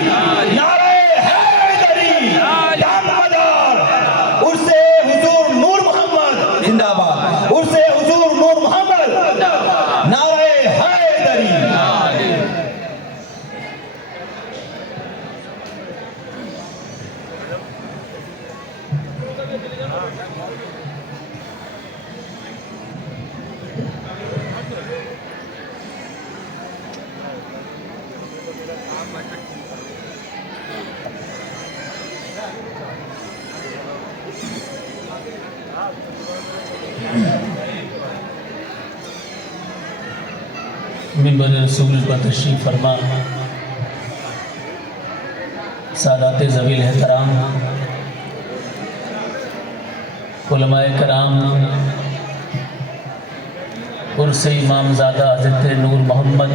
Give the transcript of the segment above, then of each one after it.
नारे हैदरी, दामदार, उर्से हुजूर नूर मोहम्मद जिंदाबाद, उर्से हुजूर नूर मोहम्मद, नारे हैदरी। मिंबर रसूल पर तशरीफ़ फरमा, सादात ज़वील एहतराम, उलमाए कराम, उर्से इमामज़ादा हज़रत नूर मोहम्मद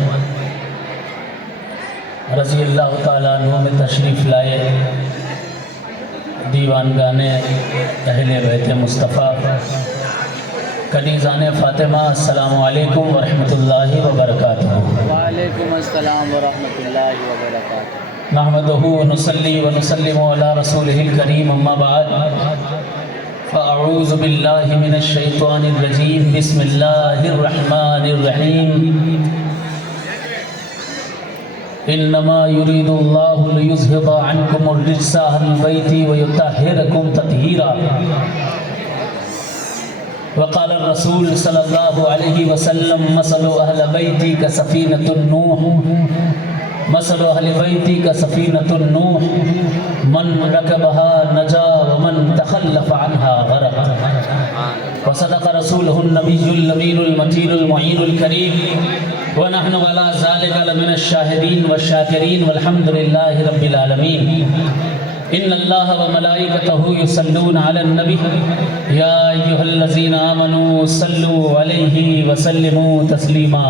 रज़ी अल्लाह ताला अन्हु में तशरीफ़ लाए दीवानगाने अहले बैत मुस्तफ़ा कनीज़ाने फ़ातिमा, अस्सलामु अलैकुम व रहमतुल्लाहि व बरकातुहू। वालेकुम अस्सलाम व रहमतुल्लाहि व बरकातुहू। नहमदुहु व नुसल्ली व नुसल्लिमु अला रसूलिहिल करीम, अम्मा बाद, फ़अऊज़ु बिल्लाहि मिनश शैतानिर रजीम, बिस्मिल्लाहिर रहमानिर रहीम। इन्नमा युरीदुल्लाहु लियुज़हिबा अन्कुमुर रिज्सा अहल बैति व युत्तहिरकुम तत्हीरा। वक़ाल रसूल सल्लल्लाहु अलैहि वसल्लम, मसलु अहल बैति का सफ़ीनतुन नूह, मसलु अहल बैति का सफ़ीनतुन नूह, मन रकबहा नजा व मन तखल्लफ़ अन्हा गरक़। व सदक़ रसूलुहुन नबियुल अमीनुल मतीनुल मुईनुल करीम, व नहनु अला ज़ालिका लमिनश शाहिदीन व शाकिरीन वल्हम्दुलिल्लाहि रब्बिल आलमीन। इन्नल्लाह व मलाइकतहु युसल्लूना अलन नबी, या अय्युहल्लज़ीना आमनू सल्लू अलैहि व सल्लिमू तस्लीमा।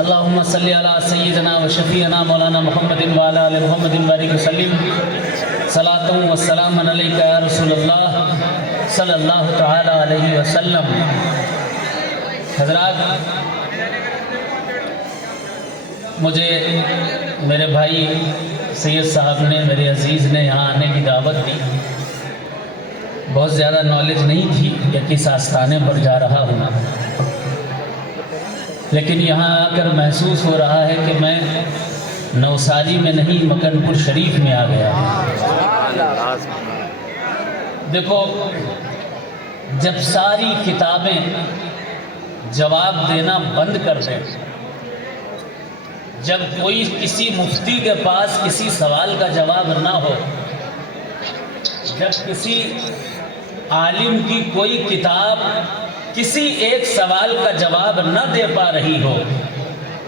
अल्लाहुम्मा सल्लि अला सय्यिदिना व शफ़ीअना मौलाना मुहम्मदिन व अला आलि मुहम्मदिन बारिक व सल्लिम। सलातु व सलामन अलैका या रसूलल्लाह सल्लल्लाहु तआला अलैहि व सल्लम। हज़रात, मुझे मेरे भाई सैयद साहब ने, मेरे अजीज़ ने यहाँ आने की दावत दी। बहुत ज़्यादा नॉलेज नहीं थी कि किस आस्थाने पर जा रहा हूँ, लेकिन यहाँ आकर महसूस हो रहा है कि मैं नवसारी में नहीं, मकनपुर शरीफ में आ गया हूँ। देखो, जब सारी किताबें जवाब देना बंद कर दें, जब कोई किसी मुफ्ती के पास किसी सवाल का जवाब ना हो, जब किसी आलिम की कोई किताब किसी एक सवाल का जवाब न दे पा रही हो,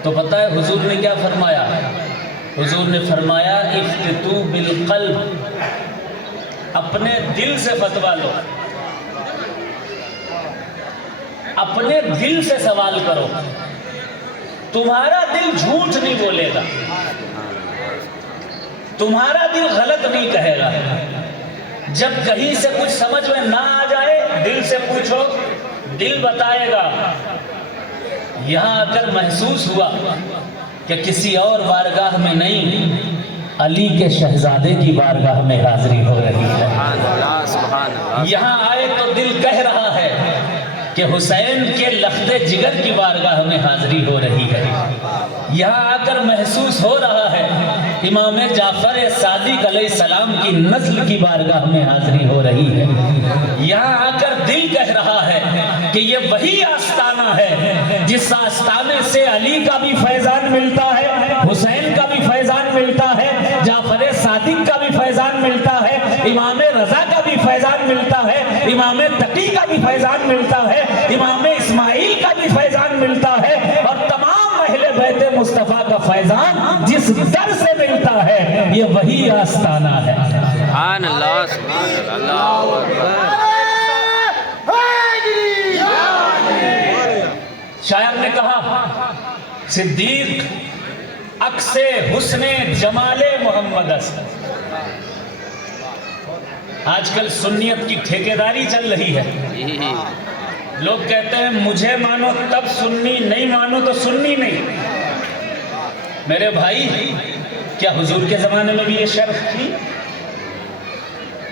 तो पता है हुजूर ने क्या फरमाया? हुजूर ने फरमाया, इफ्तितू बिल क़ल्ब, अपने दिल से फतवा लो, अपने दिल से सवाल करो। तुम्हारा दिल झूठ नहीं बोलेगा, तुम्हारा दिल गलत नहीं कहेगा। जब कहीं से कुछ समझ में ना आ जाए, दिल से पूछो, दिल बताएगा। यहाँ आकर महसूस हुआ कि किसी और बारगाह में नहीं, अली के शहजादे की बारगाह में हाजिरी हो रही है। यहाँ आए तो दिल कह रहा है कि हुसैन के लख्ते जिगर की बारगाह में हाजिरी हो रही है। यहाँ आकर महसूस हो रहा है इमाम जाफर सादिक अलैहिस्सलाम की नस्ल की बारगाह में हाजिरी हो रही है। यहाँ आकर दिल कह रहा है कि ये वही आस्ताना है जिस आस्ताने से अली का भी फैजान मिलता है, हुसैन का भी फैजान मिलता है, जाफर सादिक का भी फैजान मिलता है, इमाम रजा का भी फैजान मिलता है, इमाम तकी का भी फैजान मिलता है, इमाम इस्माइल का भी फैजान मिलता है, और तमाम अहले बैत मुस्तफा का फैजान जिस दर से मिलता है, ये वही आस्ताना है। सुभान अल्लाह, सुभान अल्लाह। शायर ने कहा, सिद्दीक अक्से हुस्ने जमाले मोहम्मद अस। आजकल सुन्नियत की ठेकेदारी चल रही है। लोग कहते हैं मुझे मानो तब सुन्नी, नहीं मानो तो सुन्नी नहीं। मेरे भाई, क्या हुजूर के ज़माने में भी ये शर्त थी?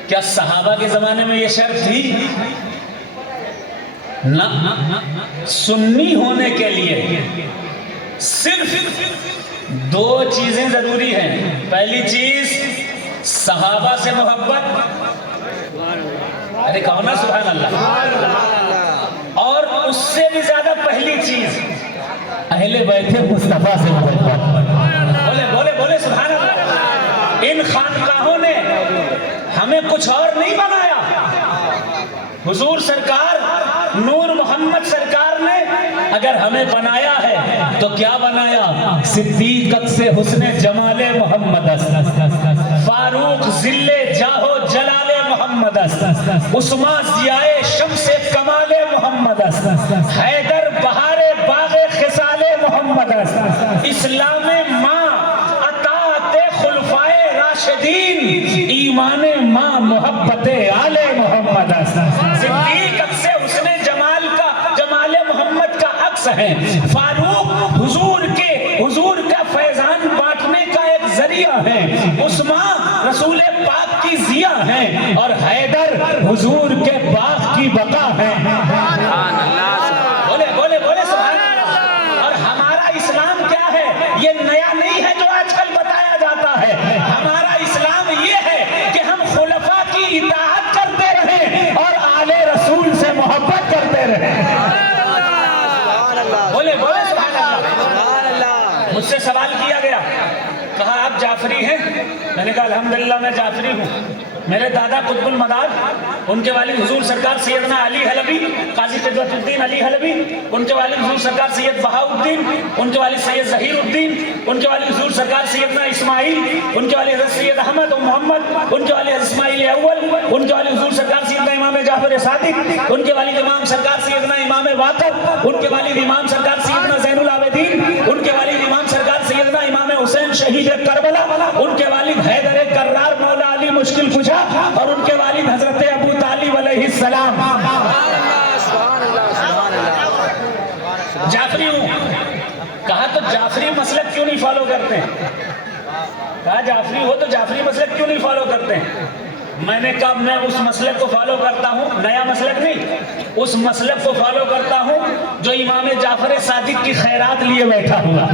क्या सहाबा के ज़माने में ये शर्त थी? ना, सुन्नी होने के लिए सिर्फ दो चीजें जरूरी हैं। पहली चीज सहाबा से मोहब्बत, अरे कहो ना सुभान अल्लाह। और उससे भी ज्यादा पहली चीज अहले बैठे मुस्तफा से मोहब्बत। बोले बोले बोले सुभान अल्लाह। इन खानकाहों ने हमें कुछ और नहीं बनाया। हुजूर सरकार, नूर मोहम्मद सरकार ने अगर हमें बनाया है तो क्या बनाया? सिद्दीकत से हुस्ने जमाले मोहम्मद, फारूक जिल्ले जाहो जलाले मोहम्मद, उस्मान जियाए शम्से कमाले मोहम्मद, हैदर बहारे बागे खिसाले मोहम्मद, इस्लामे माँ अताते खुलफाए राशिदीन, ईमाने माँ मोहब्बते आले मोहम्मद। सिद्दीकत से हुस्ने जमाल का, जमाले मोहम्मद का अक्स है। फारूक हुजूर का फैजान बांटने का एक जरिया है। उस्मान रसूल पाक की जिया है। और हैदर हुजूर के बाग की बका है। बोले बोले बोले सुभान अल्लाह। और हमारा इस्लाम क्या है? ये नया नहीं है जो आजकल बताया जाता है। हमारा इस्लाम ये है कि हम खुलफा की इताअत करते रहे और आले रसूल से मोहब्बत करते रहे। बोले बोले सुभान अल्लाह। मुझसे सवाल किया गया, कहा आप जाफरी हैं? मैंने कहा अल्हम्दुलिल्लाह मैं जाफरी हूँ। मेरे दादा कुतुबुल मदाद, उनके वालिद हुजूर सरकार सैयदना अली हलवी, काजी क़िदवतुद्दीन अली हलवी, उनके वालिद हुजूर सरकार सैयद बहाउद्दीन, उनके वालिद सैयद ज़हीरुद्दीन, उनके वालिद हुजूर सरकार सैयदना इस्माइल, उनके वालिद हज़रत सैयद अहमद और मोहम्मद, उनके वालिद इस्माइल अव्वल, उनके वालिद हुजूर सरकार सैयदना इमाम जाफर सादिक, उनके वालिद इमाम सरकार सैयदना इमाम वाक़िद, उनके वालिद इमाम सरकार सैयदना ज़ैनुल आबिदीन, उनके वालिद इमाम सरकार सैयदना इमाम हुसैन शहीद करबला, उनके वालिद हैदर कर्रार मौला अली मुश्किल कुशा, और उनके वालिद हजरत अबू तालिब अलैहिस्सलाम। जाफरी हूँ। कहा तो जाफरी मसलक क्यों नहीं फॉलो करते हैं? कहा जाफरी हो तो जाफरी मसलक क्यों नहीं फॉलो करते हैं? मैंने कहा मैं उस मसलक को फॉलो करता हूँ, नया मसलक नहीं, उस मसलक को फॉलो करता हूँ जो इमाम जाफर सादिक की खैरात लिए बैठा हुआ।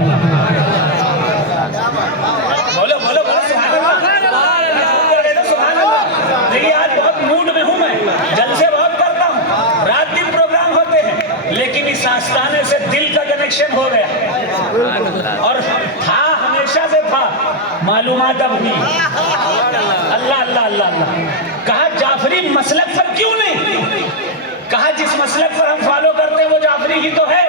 बोलो बोलो बोलो सुभान अल्लाह। देखिए आज बहुत मूड में हूँ मैं, जलसे बहुत करता हूँ, रात दिन प्रोग्राम होते हैं, लेकिन इस आस्ताने से दिल का कनेक्शन हो गया। और था, हमेशा से था, मालूमात अब हुई। अल्लाह अल्लाह अल्लाह अल्लाह। कहा जाफरी मसलक पर क्यों नहीं? कहा जिस मसलक पर हम फॉलो करते हैं वो जाफरी ही तो है,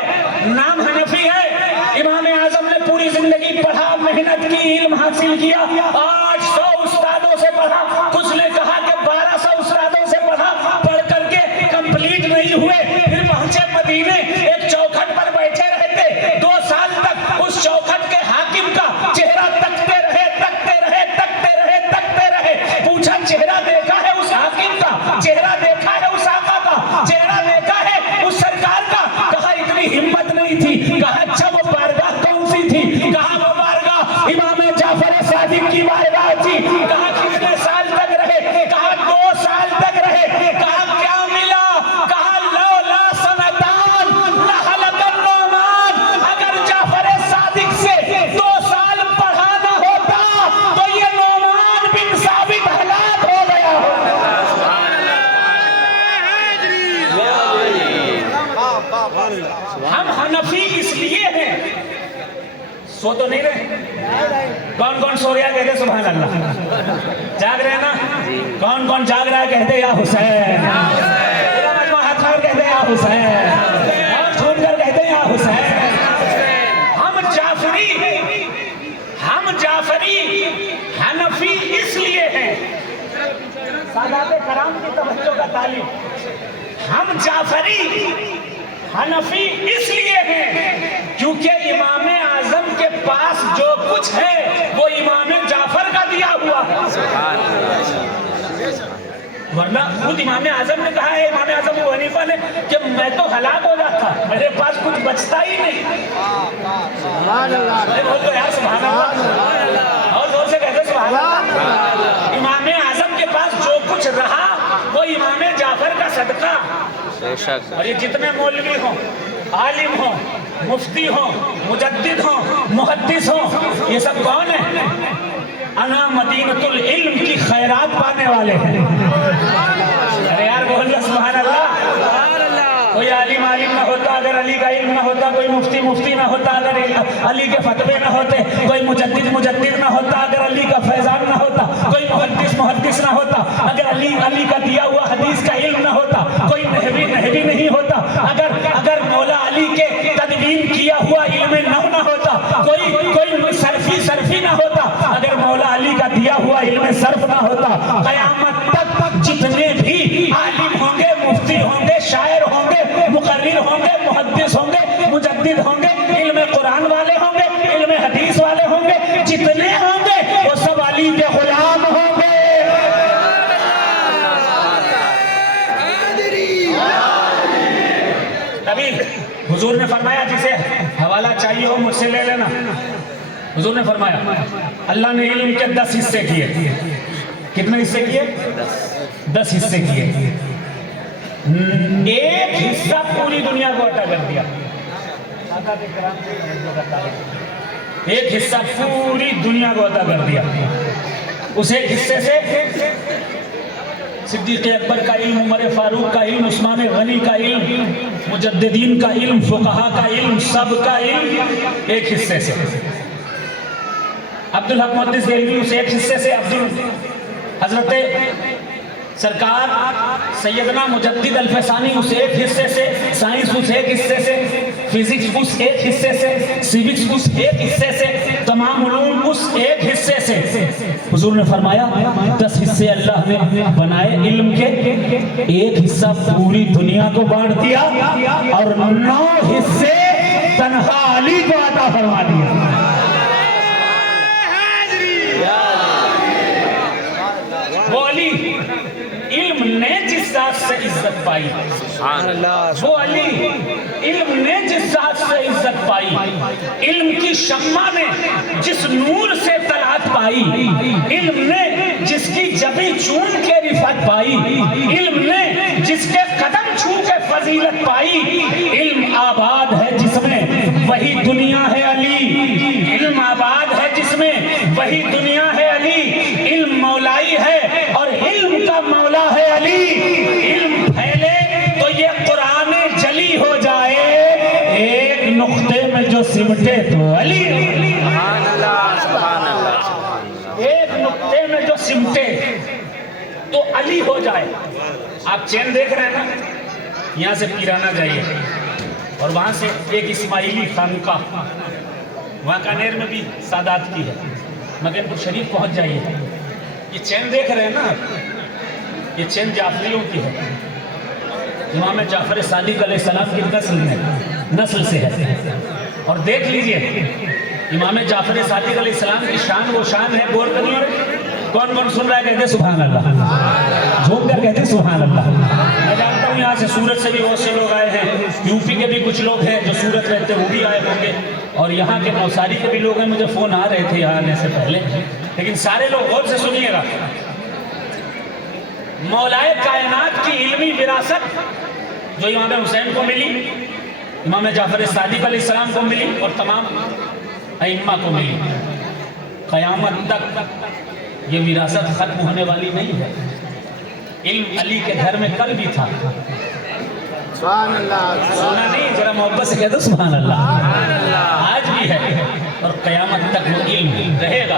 नाम हनफी है। इमाम आजम ने पूरी जिंदगी पढ़ा, मेहनत की, इल्म हासिल किया, 800 उस्तादों से पढ़ा, कुछ ने कहा कि 1200 उस्तादों से पढ़ा, पढ़ करके कंप्लीट नहीं हुए, फिर पहुंचे मदीने, एक चौखट पर बैठे रहते, 2 साल तक उस चौखट के हाकिम का चेहरा तकते रहे, तकते रहे, तकते रहे, तकते रहे। पूछा चेहरा देखा है उस हाकिम का? चेहरा देखा है उस आका का? चेहरा देखा है उस सरकार का? कहा इतनी हिम्मत नहीं थी। कहा अच्छा वो बारगाह कौन सी थी? कहा वो बारगाह इमाम जाफर सादिक की बारगाह थी। कहा कितने साल तक रहे? कहा 2 साल तक रहे। कहा क्या मिला? कहा लौला सनतान लहलकन नौमान। अगर जाफर सादिक से 2 साल पढ़ा ना होता तो ये नौमान बिन साबित हलाक हो गया। हम हनफी इसलिए हैं, सो तो नहीं रहे। कौन कौन सो गया कहते सुभान अल्लाह? जाग रहे ना? कौन कौन जाग रहा है कहते या हुसैन? हाथ मार कहते या हुसैन, और छूटकर कहते या हुसैन। हम जाफरी हनफी इसलिए हैं, सादाते कराम की तवज्जो का तालीम। हम जाफरी हनफी इसलिए हैं क्योंकि इमाम आजम के पास जो कुछ है वो इमाम जाफर का दिया हुआ है। ना खुद इमाम आजम ने कहा है, इमाम आजम अबू हनीफा ने, कि मैं तो हलाक हो जाता, मेरे पास कुछ बचता ही नहीं। बोल तो यार सुभान अल्लाह, और जोर से कहते सुभान अल्लाह। इमाम आजम के पास जो कुछ रहा वो इमाम जाफर का सदका। और ये जितने मौलवी हों, आलिम हों, मुफ्ती हों, मुजद्दिद हों, मुहद्दिस हों, ये सब कौन है? अना मदीनतुल इल्म की खैरात पाने वाले हैं। अरे यार बोलिए सुभान अल्लाह। कोई आलिम ना होता अगर अली का इल्म ना होता, कोई मुफ्ती ना होता अगर अली के फतवे ना होते, कोई मुजद्दिद ना होता अगर अली का फैजान ना होता, कोई मुहद्दिस ना होता अगर अली का दिया हुआ हदीस का इल्म ना होता, कोई नहवी नहीं होता अगर मौला अली के तदवीन किया हुआ इल्म नहव ना होता, कोई सरफी ना होता अगर मौला अली का दिया हुआ इल्म सर्फ ना होता। क़यामत तक जितने भी आलिम होंगे, मुफ्ती होंगे, शायर होंगे, मुकर्रिर होंगे, मुहद्दिस होंगे, मुजद्दिद होंगे, इल्म कुरान वाले होंगे, इल्म हदीस वाले होंगे, जितने होंगे वो सब अली के गुलाम होंगे। तभी हुजूर ने फरमाया, जिसे हवाला चाहिए हो मुझसे ले लेना। हुजूर ने फरमाया अल्लाह ने इल्म के 10 हिस्से किए। कितने हिस्से किए? 10 हिस्से किए। एक हिस्सा पूरी दुनिया को अता कर दिया। एक हिस्सा पूरी दुनिया को अता कर दिया। उस एक हिस्से से सिद्दीक़ अकबर का इल्म, उमर फारूक का इल्म, उस्मान गनी का इल्म, मुजद्दिदीन का इल्म, फुक़हा का इल्म, सब का इल्म एक हिस्से से। अब्दुल हक मुहद्दिस देलवी उस एक हिस्से से, हजरत सरकार सैयदना मुजद्दिद अल-फसानी उस एक हिस्से से, साइंस उस एक हिस्से से, फिजिक्स उस एक हिस्से से, सिविक्स उस एक हिस्से से, तमाम उलूम उस एक हिस्से से। हुजूर ने फरमाया 10 हिस्से अल्लाह ने बनाए इल्म के, एक हिस्सा पूरी दुनिया को बांट दिया और 9 हिस्से तन्हा अली को अता फरमा दिया। वो अली इल्म ने जिस जात से इज्जत पाई, वो अली इल्म ने जिस जात से इज्जत पाई, इल्म की शम्मा ने जिस नूर से तलात पाई, इल्म ने जिसकी जबी चूम के रिफत पाई, इल्म ने जिसके कदम छू के फजीलत पाई, इल्म आबाद है जिसमें वही दुनिया है अली। इल्म आबाद है जिसमें वही दुनिया है अली। इल्म मौलाई है और इल्म का मौला है अली। इल्म फैले तो ये कुरान जली हो जाए, एक नुक्ते में जो सिमटे तो अली। एक नुक्ते में जो सिमटे तो अली हो जाए। आप चैन देख रहे हैं ना, यहाँ से पीराना जाइए और वहाँ से एक इस्माइली खानका, वहाँ कानेर में भी सादात की है, मगनपुर शरीफ पहुँच जाइए। ये चैन देख रहे हैं ना, ये चैन जाफरियों की है। इमाम जाफर सादिक अलैहिस्सलाम की नस्ल से है। और देख लीजिए इमाम जाफर सादिक अलैहिस्सलाम की शान वो शान है, गौर करिए। कौन कौन सुन रहा है? कहते सुभान अल्लाह, झूम कर कहते सुभान अल्लाह। मैं जानता हूँ यहाँ से सूरत से भी बहुत से लोग आए हैं, यूपी के भी कुछ लोग हैं जो सूरत रहते वो भी आए होंगे, और यहाँ के नौसारी के भी लोग हैं। मुझे फ़ोन आ रहे थे यहाँ आने से पहले, लेकिन सारे लोग गौर से सुनिएगा। मौलाए कायनात की इल्मी विरासत जो इमाम हुसैन को मिली, इमाम जाफर सादिक अलैहिस्सलाम को मिली और तमाम अइम्मा को मिली, क़यामत तक ये विरासत खत्म होने वाली नहीं है। इल्म अली के घर में कल भी था। सुभान अल्लाह। सुना नहीं? जरा मोहब्बत से कह दो सुभान अल्लाह। आज भी है और क़यामत तक वो इल्म रहेगा।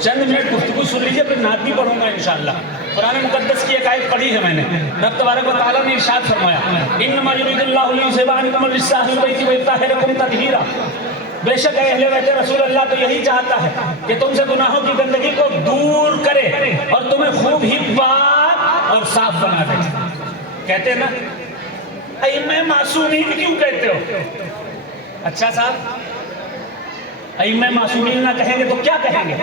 चंद मिनट गुफ्तगू सुन लीजिए, फिर नात भी पढ़ूंगा इंशाअल्लाह। कुरान मुक़द्दस की एक आयत पढ़ी है मैंने। रब तबारक व तआला ने इरशाद फरमाया, इन्नमा युरिदुल्लाहु लियुज़हिबा अन्कुम रिज्सा अहल बैति व युत्तहिरकुम तत्हीरा। बेशक अहले बैत रसूल अल्लाह तो यही चाहता है कि तुमसे गुनाहों की गंदगी को दूर करे और तुम्हें खूब ही पाक और साफ बना दे। कहते ना, अइम्मा मासूमीन क्यों कहते हो? अच्छा साहब, अइम्मा मासूमीन ना कहेंगे तो क्या कहेंगे?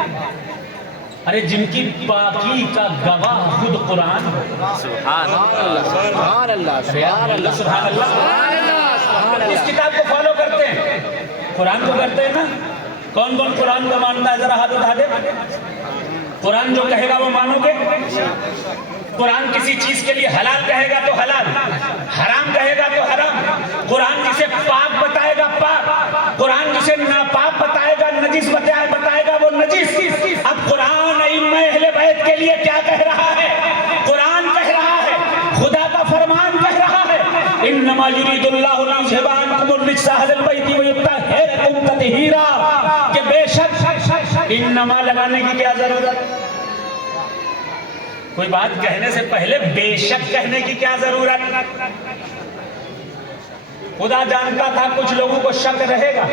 अरे जिनकी पाकी का गवाह खुद कुरान हो। सुभान अल्लाह, सुभान अल्लाह, सुभान अल्लाह, सुभान अल्लाह। सुभान अल्लाह। इस किताब को फॉलो करते हैं, कुरान को करते हैं ना। कौन कौन कुरान को मानता है, जरा हाथ उठा दे। कुरान जो कहेगा वो मानोगे? कुरान किसी चीज के लिए हलाल कहेगा तो हलाल, हराम कहेगा तो हराम। कुरान जिसे पाक बताएगा पाक, कुरान जिसे नापाक बताएगा, नजिस बताएगा वो नजिस। अब कुरान इम्मा अहले बैत के लिए क्या कह रहा है? कुरान कह रहा है, खुदा का फरमान कह रहा है, इन्नमा युरीदुल्लाहु लियुज़हिबा अन्कुमुर रिज्सा अहलल बैति व युत्तहिरकुम तत्हीरा। कि बेशक इन्नमा लगाने की क्या जरूरत? कोई बात कहने से पहले बेशक कहने की क्या जरूरत? खुदा जानता था कुछ लोगों को शक रहेगा,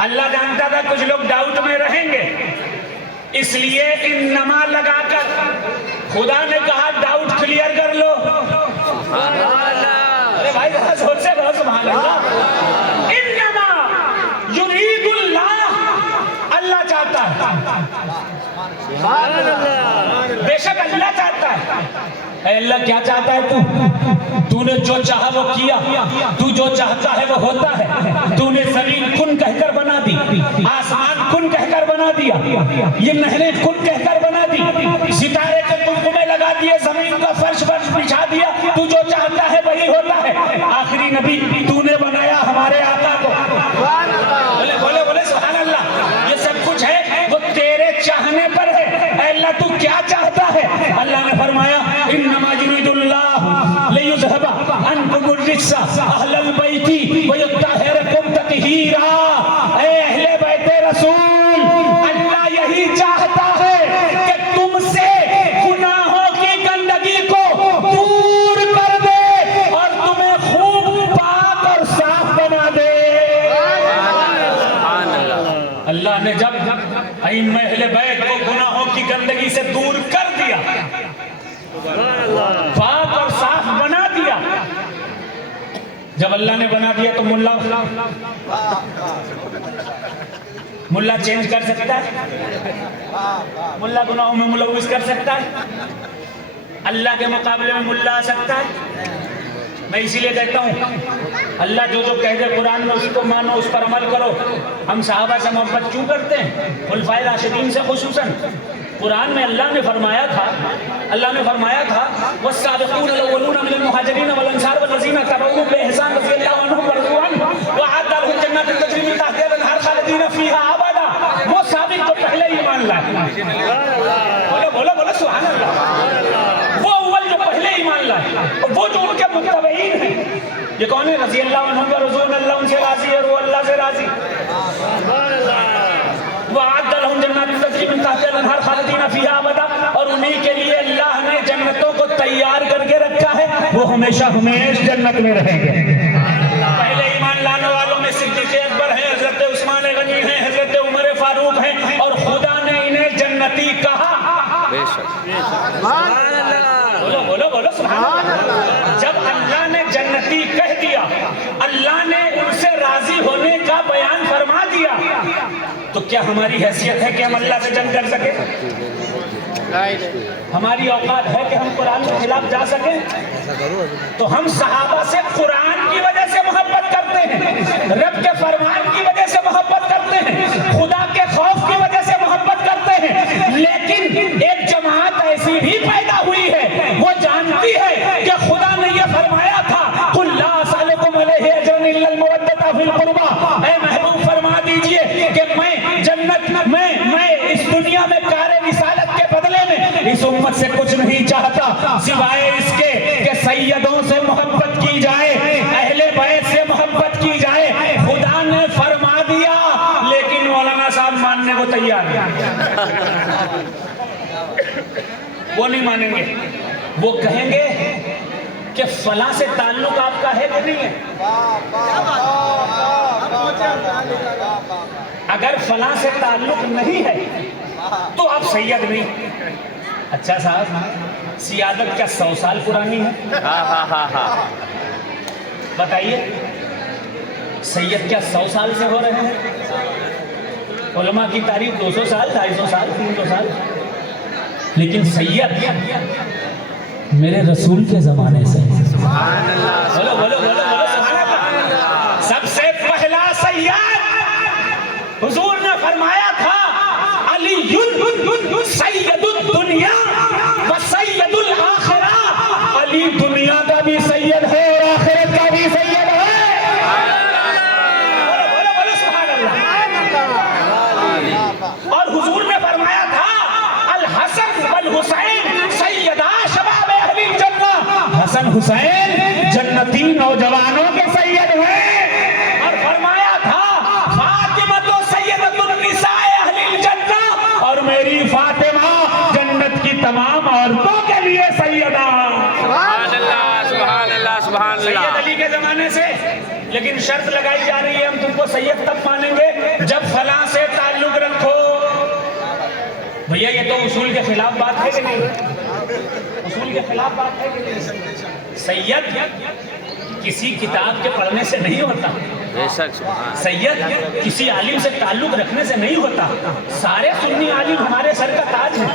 अल्लाह जानता था कुछ लोग डाउट में रहेंगे, इसलिए इन्नमा लगाकर खुदा ने कहा डाउट क्लियर कर लो। अरे भाई जरा जोर से बोलो सुभान अल्लाह। इन्नमा युरीदुल्लाह, अल्लाह चाहता है, बेशक अल्लाह चाहता है। अल्लाह क्या चाहता है? तूने जो चाहा वो किया, तू जो चाहता है वो होता है। तूने जमीन कुन कहकर बना दी, आसमान कुन कहकर बना दिया, ये नहरें कुन कहकर बना दी, सितारे के कुमकुमे लगा दिए, जमीन का फर्श बिछा दिया। तू जो चाहता है वही होता है। आखिरी नबी तूने बनाया हमारे आका को। बोले बोले बोले सुभान अल्लाह। ये सब कुछ है वो तेरे चाहने पर है। अल्लाह तू क्या चाहता है? अल्लाह ने फरमाया इन्नमा युरीदुल्लाहु लियुज़हिबा अन्कुमुर रिज्सा अहलल बैति व युत्तहिरकुम तत्हीरा। ऐ अहले बैते रसूल, अल्लाह यही चाहता है कि तुमसे गुनाहों की गंदगी को दूर कर दे और तुम्हें खूब पाक और साफ बना दे। अल्लाह ने जब अइम्मा अहले बैत को गुनाहों की गंदगी से दूर कर दिया, पाक और साफ बना दिया, जब अल्लाह ने बना दिया तो मुल्ला चेंज कर सकता है? मुल्ला गुनाहों में मुलव्विस कर सकता है? अल्लाह के मुकाबले में मुल्ला आ सकता है? मैं इसीलिए कहता हूँ अल्लाह जो जो कह दे कुरान में उसको मानो, उस पर अमल करो। हम सहाबा से मोहब्बत क्यों करते हैं? खुलफाए राशिदीन से खुसूसन। कुरान में अल्लाह ने फरमाया था वस्साबिकून अल-अव्वलून मिनल मुहाजिरीन वल अंसार वल्लज़ीना तबऊहुम बिइहसान रज़ियल्लाहु अन्हुम व रज़ू अन्हु व अअद्दा लहुम जन्नातिन तजरी मिन तहतिहा अल-अनहार खालिदीन फीहा अबदा। वो साबिक तो पहले ईमान लाए। बोलो बोलो बोलो सुभान अल्लाह। वो अव्वल जो पहले ईमान लाए, वो जो उनके मुत्तबईन हैं। ये कौन है? रज़ियल्लाहु अन्हुम व रज़ू, अल्लाह उनसे राजी है, वो अल्लाह से राजी। और उन्हीं के लिए अल्लाह ने जन्नतों को तैयार करके रखा है, वो हमेशा हमेशा जन्नत में रहेंगे। पहले ईमान लाने वालों में सिद्दीक़ अकबर हैं, हजरत उस्मान गनी हैं, हजरत उमर फारूक हैं, और खुदा ने इन्हें जन्नती कहा। बोलो बोलो बोलो सुभान अल्लाह। जब अल्लाह ने जन्नती कह दिया, अल्लाह ने उनसे राजी होने का बयान फरमा दिया, तो क्या हमारी हैसियत है कि हम अल्लाह से जंग कर सके? हमारी औकात है कि हम कुरान के खिलाफ जा सके? तो हम सहाबा से कुरान की वजह से मोहब्बत करते हैं, रब के फरमान की वजह से मोहब्बत करते हैं, खुदा के खौफ की वजह से मोहब्बत करते हैं। लेकिन एक जमात ऐसी भी पैदा हुई है, वो जानती है कि खुदा ने ये फरमाया था कुल ला असअलुकुम अलैहि अजरन इल्लल मवद्दता फिल कुर्बा। ऐ महबूब फरमा दीजिए कि मैं जन्नत मैं इस दुनिया में कार्य रिसालत के बदले में इस उम्मत से कुछ नहीं चाहता सिवाय इसके कि सैयदों से मोहब्बत की जाए, अहले बैत से मोहब्बत की जाए। खुदा ने फरमा दिया, लेकिन मौलाना साहब मानने को तैयार नहीं। वो नहीं मानेंगे, वो कहेंगे कि फला से ताल्लुक आपका है कि नहीं है? अगर फला से ताल्लुक नहीं है तो आप सैयद नहीं। अच्छा साहब, सियादत क्या 100 साल पुरानी है? बताइए, सैयद क्या 100 साल से हो रहे हैं? उलमा की तारीफ 200 साल, 250 साल, 300 साल, लेकिन सैयद मेरे रसूल के जमाने से। बोलो बोलो बोलो बोलो सुभान अल्लाह। सबसे पहला सैयद हुजूर ने फरमाया था अलीयुन सैयदुद दुनिया व सैयदुल आखिरा। अली दुनिया का भी सैयद है और आखिरत का भी सैयद है। बोलो बोलो बोलो सुभान अल्लाह। और हुजूर ने फरमाया था अल हसन वल हुसैन सैयदा शबाब अहलिल जन्नह। हसन हुसैन जन्नती नौजवानों के सैयद हैं। और फरमाया था फातिमा तो सैयदतुन निसाए अहलिल जन्नह, और मेरी फातिमा जन्नत की तमाम औरतों के लिए सैयदा। सुभान अल्लाह, सुभान अल्लाह, सुभान अल्लाह। सैयद अली के जमाने से, लेकिन शर्त लगाई जा रही है हम तुमको सैयद तब मानेंगे जब फलां से ताल्लुक रखो। भैया ये तो उसूल के खिलाफ बात है कि नहीं? उसूल के खिलाफ बात है कि नहीं? सैयद किसी किताब के पढ़ने से नहीं होता। बेशक सुभान। सैयद किसी आलिम से ताल्लुक रखने से नहीं होता। सारे सुन्नी आलिम हमारे सर का ताज है,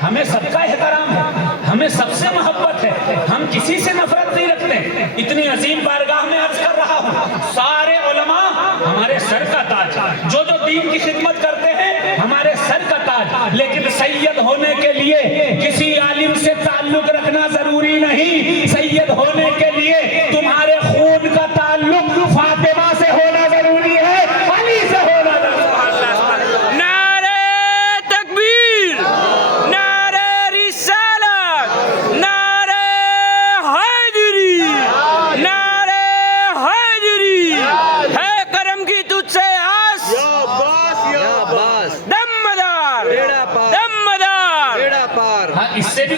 हमें सबका एहतराम है, हमें सबसे मोहब्बत है, हम किसी से नफरत नहीं रखते। इतनी अजीम बारगाह में अर्ज कर रहा हूँ, सारे उलमा हमारे सर का ताज, जो जो दीन की खिदमत करते हैं हमारे सर का ताज। लेकिन सैयद होने के लिए किसी आलिम से ताल्लुक रखना जरूरी नहीं। सैयद होने के लिए तुम्हारे खून का ताल्लुक फातिमा से होना जरूरी है, अली से होना जरूरी है। नारे तकबीर, नारे रिसालत, नारे हैदरी, नारे हैदरी। है करम की तुझसे आस, दमदार, दमदार। हाँ, इससे भी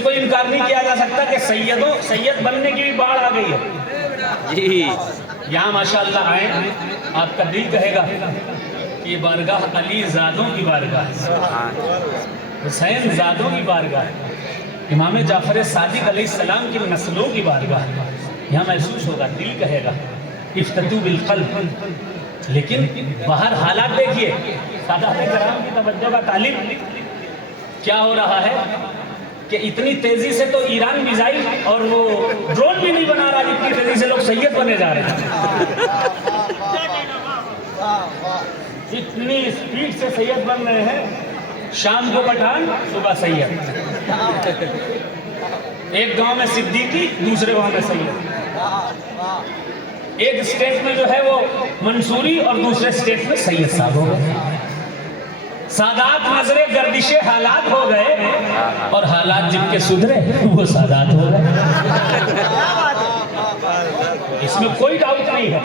कोई इनकार नहीं किया जा सकता कि सैयद बनने की भी बाढ़ आ गई है जी। यहाँ माशाअल्लाह आए, आपका दिल कहेगा कि ये बारगाह अली ज़ादों की बारगाह है, हुसैन ज़ादों की बारगाह है, इमाम जाफर सादिक अलैहिस्सलाम की नस्लों की बारगाह है। यहाँ महसूस होगा, दिल कहेगा इफ्ततू बिल क़ल्ब। लेकिन बाहर हालात देखिए, सादात कराम की तवज्जो का तालिब क्या हो रहा है कि इतनी तेजी से तो ईरान मिसाइल और वो ड्रोन भी नहीं बना रहा, इतनी तेजी से लोग सैयद बने जा रहे हैं। इतनी स्पीड से सैयद बन रहे हैं, शाम को पठान, सुबह सैयद। एक गांव में सिद्दीकी, दूसरे गांव में सैयद। एक स्टेट में जो है वो मंसूरी और दूसरे स्टेट में सैयद साहब हो गए। सादात नजरे गर्दिशे हालात हो गए और हालात जिनके सुधरे वो सादात हो गए। इसमें कोई डाउट नहीं है।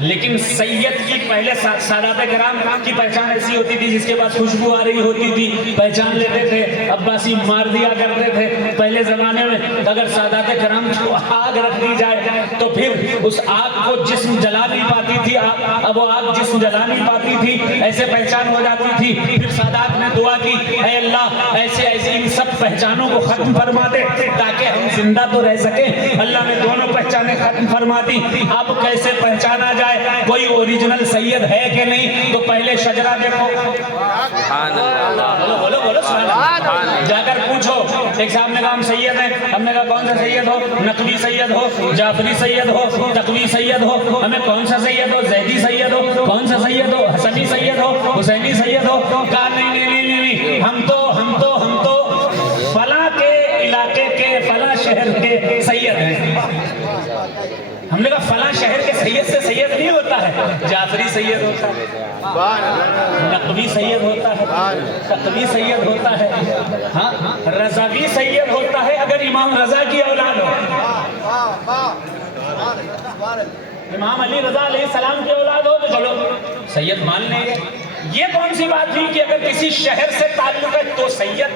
लेकिन सैयद की पहले सादात कराम की पहचान ऐसी होती थी, जिसके पास खुशबू आ रही होती थी पहचान लेते थे, अब्बासी मार दिया करते थे। पहले जमाने में अगर सादात कराम को आग रख दी जाए तो फिर उस आग को जिस्म जला नहीं पाती थी, अब वो आग जिस्म जला नहीं पाती थी, ऐसे पहचान हो जाती थी। फिर सादात ने दुआ की, ऐ अल्लाह ऐसे ऐसे इन सब पहचानों को खत्म फरमा दे ताकि हम जिंदा तो रह सके। अल्लाह ने दोनों पहचानें खत्म फरमा दी। अब कैसे पहचाना जाए कोई ओरिजिनल सैयद है कि नहीं? तो पहले शजरा देखो, बोलो बोलो बोलो, जाकर पूछो। एक साहब ने कहा हम सैयद हैं, हमने कहा कौन सा सैयद हो? नकवी सैयद हो, जाफरी सैयद हो, तकवी सैयद हो? हमें कौन सा सैयद हो? जैदी सैयद हो? कौन सा सैयद हो? हसनी सैयद हो? हुसैनी सैयद हो? कहा नहीं नहीं नहीं नहीं, हम तो फला के इलाके के फला शहर के सैयद हैं। हमने कहा फला शहर के सैयद से सैयद नहीं होता है, जाफरी सैयद होता है, नकवी सैयद होता है, तकवी सैयद होता है, हाँ रज़ावी सैयद होता है अगर इमाम रज़ा की औलाद हो। इमाम अली रज़ा अलैहिस्सलाम की औलाद हो तो चलो सैयद मान लेंगे। ये कौन सी बात हुई कि अगर किसी शहर से ताल्लुक है तो सैयद?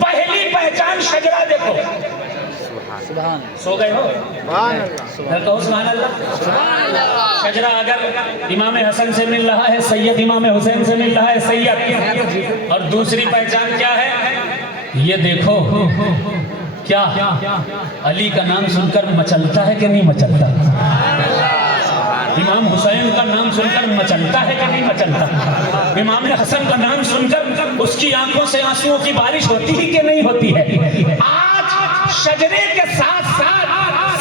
पहली पहचान शजरा देखो। सो गए हो? कहो सुभान अल्लाह। शजरा अगर इमाम हसन से मिल रहा है सैयद, इमाम हुसैन से मिल रहा है सैयद। और दूसरी पहचान क्या है ये देखो, क्या अली का नाम सुनकर मचलता है कि नहीं मचलता? इमाम हुसैन का नाम सुनकर मचलता है कि नहीं मचलता? इमाम हसन का नाम सुनकर उसकी आंखों से आंसुओं की बारिश होती ही कि नहीं होती है? आज शजरे के साथ साथ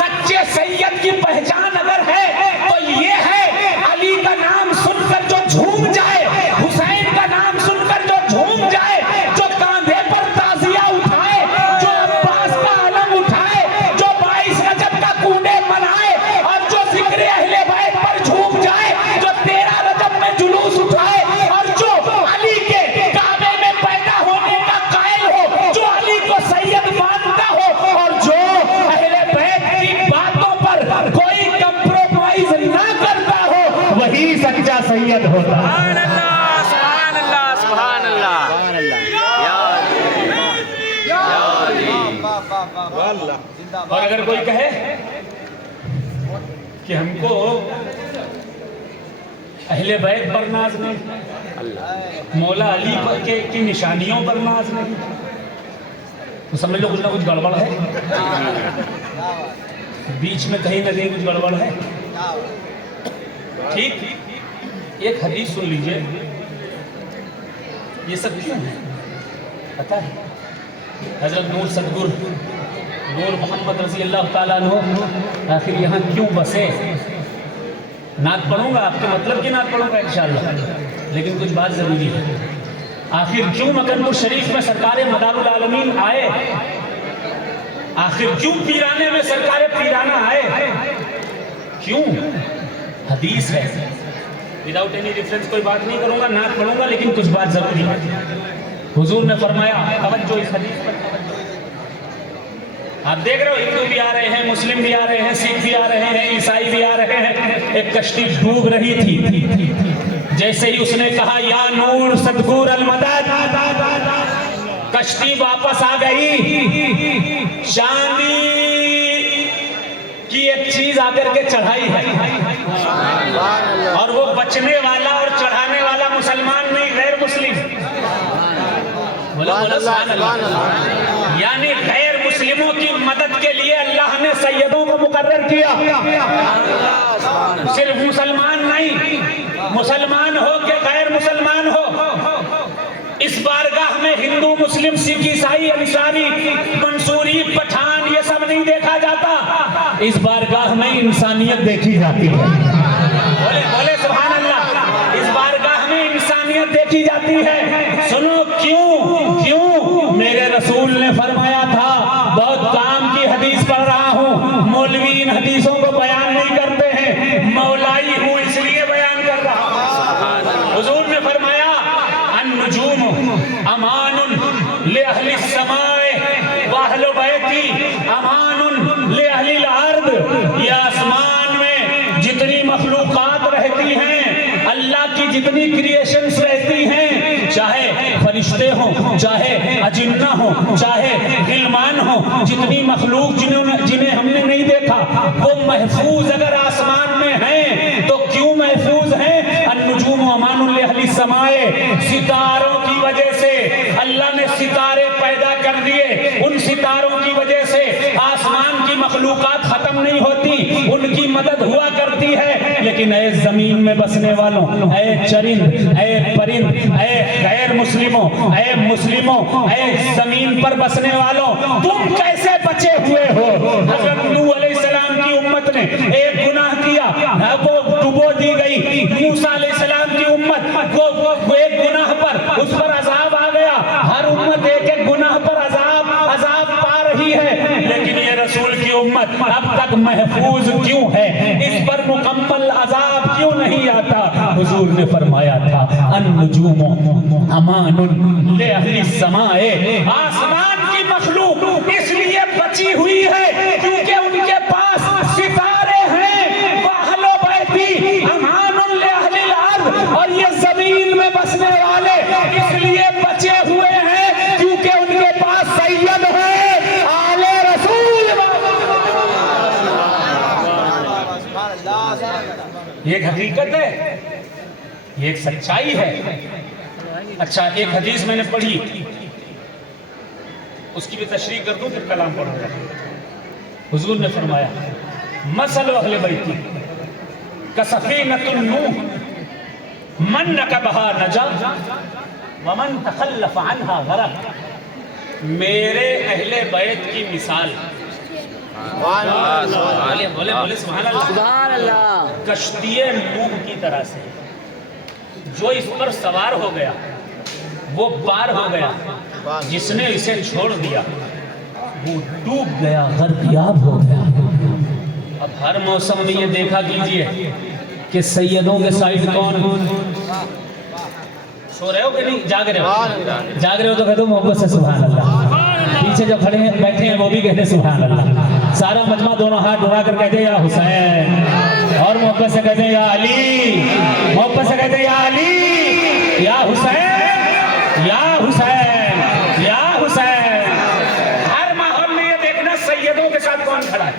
सच्चे सैयद की पहचान अगर है तो ये है अली का नाम सुनकर जो झूम जाए, हुसैन का नाम सुनकर जो झूम जाए, जो कांधे पर ताजिया उठाए, जो अब्बास का अलम उठाए, जो 22 रजब का कूड़े मनाए और जो जिक्र अहले बैत पर झूम जाए, जो 13 रजब में जुलूस उठाए और जो अली के काबे में पैदा होने का कायल हो, जो अली को सैयद मानता हो और जो अहले बैत की बातों पर कोई कंप्रोमाइज ना करता हो, वही सच्चा सैयद होता है। सुभान अल्लाह, सुभान अल्लाह, सुभान अल्लाह। सुभान अल्लाह। और अगर कोई कहे कि हमको अहले बैत पर नाज नहीं, मौला अली पर की निशानियों पर नाज नहीं, तो समझ लो कुछ ना कुछ गड़बड़ है, बीच में कहीं ना कहीं कुछ गड़बड़ है। ठीक, एक हदीस सुन लीजिए। ये सब क्यों है पता है? हजरत नूर सदगुर नूर मोहम्मद रज़ी अल्लाह ताला अन्हु आखिर यहाँ क्यों बसे? नात पढ़ूंगा, आपके मतलब की नात पढ़ूंगा इंशाअल्लाह, लेकिन कुछ बात जरूरी है। आखिर क्यों मकनपुर शरीफ में सरकार मदारुल आलमीन आए? आखिर क्यों पीराने में सरकार पीराना आए? क्यों? हदीस है, विदाउट एनी रेफरेंस कोई बात नहीं करूंगा, नात पढ़ूंगा, लेकिन कुछ बात जरूरी है। हुजूर ने फरमाया, तवज्जो इस हदीस पर, आप देख रहे हो हिंदू भी आ रहे हैं, मुस्लिम भी आ रहे हैं, सिख भी आ रहे हैं, ईसाई भी आ रहे हैं। एक कश्ती डूब रही थी, जैसे ही उसने कहा या नूर सदगुर अलमदद, कश्ती वापस आ गई। चांदी की एक चीज आकर के चढ़ाई है और वो बचने वाला और चढ़ाने वाला मुसलमान नहीं, गैर मुस्लिम। यानी गैर मुस्लिमों की मदद के लिए अल्लाह ने सैयदों को मुकर्रर किया। सिर्फ मुसलमान नहीं, मुसलमान हो के गैर मुसलमान हो, इस बारगाह में हिंदू मुस्लिम सिख ईसाई अंसारी मंसूरी पठान ये सब नहीं देखा जाता। इस बारगाह में इंसानियत देखी जाती है। बोले बोले सुभान अल्लाह। इस बारगाह में इंसानियत देखी जाती है। सुनो क्यों? क्यों? मेरे रसूल ने फरमाया था, बहुत काम की हदीस पढ़ रहा हूँ, मौलवी इन हदीसों को बयान नहीं करते हैं, मौलाई हूँ इसलिए बयान कर रहा हूँ। हुजूर ने फरमाया अन्नुजूम अमानुन ले अहली समाए व अहले बैती अमानुन ले अहली अर्द। ये आसमान में जितनी मखलूकात रहती हैं, अल्लाह की जितनी क्रिएशंस रहती हैं, चाहे फरिश्ते हों, चाहे अजिन्ना हो, चाहे गिलमान हो, जितनी मखलूक जिन्हें हमने नहीं देखा, वो महफूज अगर आसमान में हैं तो क्यों महफूज हैं? अन्नुजूम अमानुन ले अहली समाए, सितारों की वजह से अल्लाह ने सितारे पैदा कर दिए। उन सितारों की वजह से आसमान की मखलूकात खत्म नहीं होती, उनकी मदद हुआ करती है। लेकिन ऐ जमीन में बसने वालों, ऐ चरिंद, ऐ परिंद, ऐ गैर मुस्लिमों, ऐ मुस्लिमों, ऐ जमीन पर बसने वालों, तुम कैसे बचे हुए हो? हज़रत नूह अलैहिस्सलाम की उम्मत ने एक गुनाह किया, वो डुबो दी गई। मूसा अलैहिस्सलाम की उम्मत वो एक गुनाह पर, उस पर अजाब आ गया। हर उम्मत एक एक गुनाह पर अजाब पा रही है, लेकिन ये रसूल की उम्मत अब तक महफूज क्यों है? इस पर मुकम्मल अजाब क्यों नहीं आता? हुजूर ने फरमाया था अन्नुजूमो अमानुन ले अहली समाए, आसमान की मखलूक इसलिए बची हुई है क्योंकि उनके पास सितारे हैं। वअहले बैती अमानुन ले अहली अर्द, और ये जमीन में बसने वाले इसलिए बचे हुए हैं क्योंकि उनके पास सैयद है, आले रसूल। ये एक हकीकत है, ये एक सच्चाई है। अच्छा, एक हदीस मैंने पढ़ी, उसकी भी तशरीह कर दूं फिर कलाम पढ़ूंगा। हुजूर ने फरमाया मसल अहले बैती, कसफीनतुन नूह मन रकबहा नजा वमन तखल्लफ अन्हा गरक। मेरे अहले बैत की मिसाल, बोले बोले बोले सुभान अल्लाह, सुभान अल्लाह। कश्तिए नूह की तरह से, जो इस पर सवार हो गया वो पार हो गया, जिसने इसे छोड़ दिया वो डूब गया, गर्दियाब हो गया। अब हर मौसम में ये देखा कीजिए कि सैयदों के साइड कौन, सो रहे हो कि नहीं, जाग रहे हो, जाग रहे हो तो कह दो मोहब्बत से सुभान अल्लाह। पीछे जो खड़े हैं बैठे हैं वो भी कहते सुभान अल्लाह। सारा मजमा दोनों हाथ उठा कर कहते या हुसैन, और मोहब्बत से कहते या अली, मोहब्बत से कहते या अली, या हुसैन, या हुसैन, या हुसैन। हर माहौल में ये देखना सैयदों के साथ कौन खड़ा है,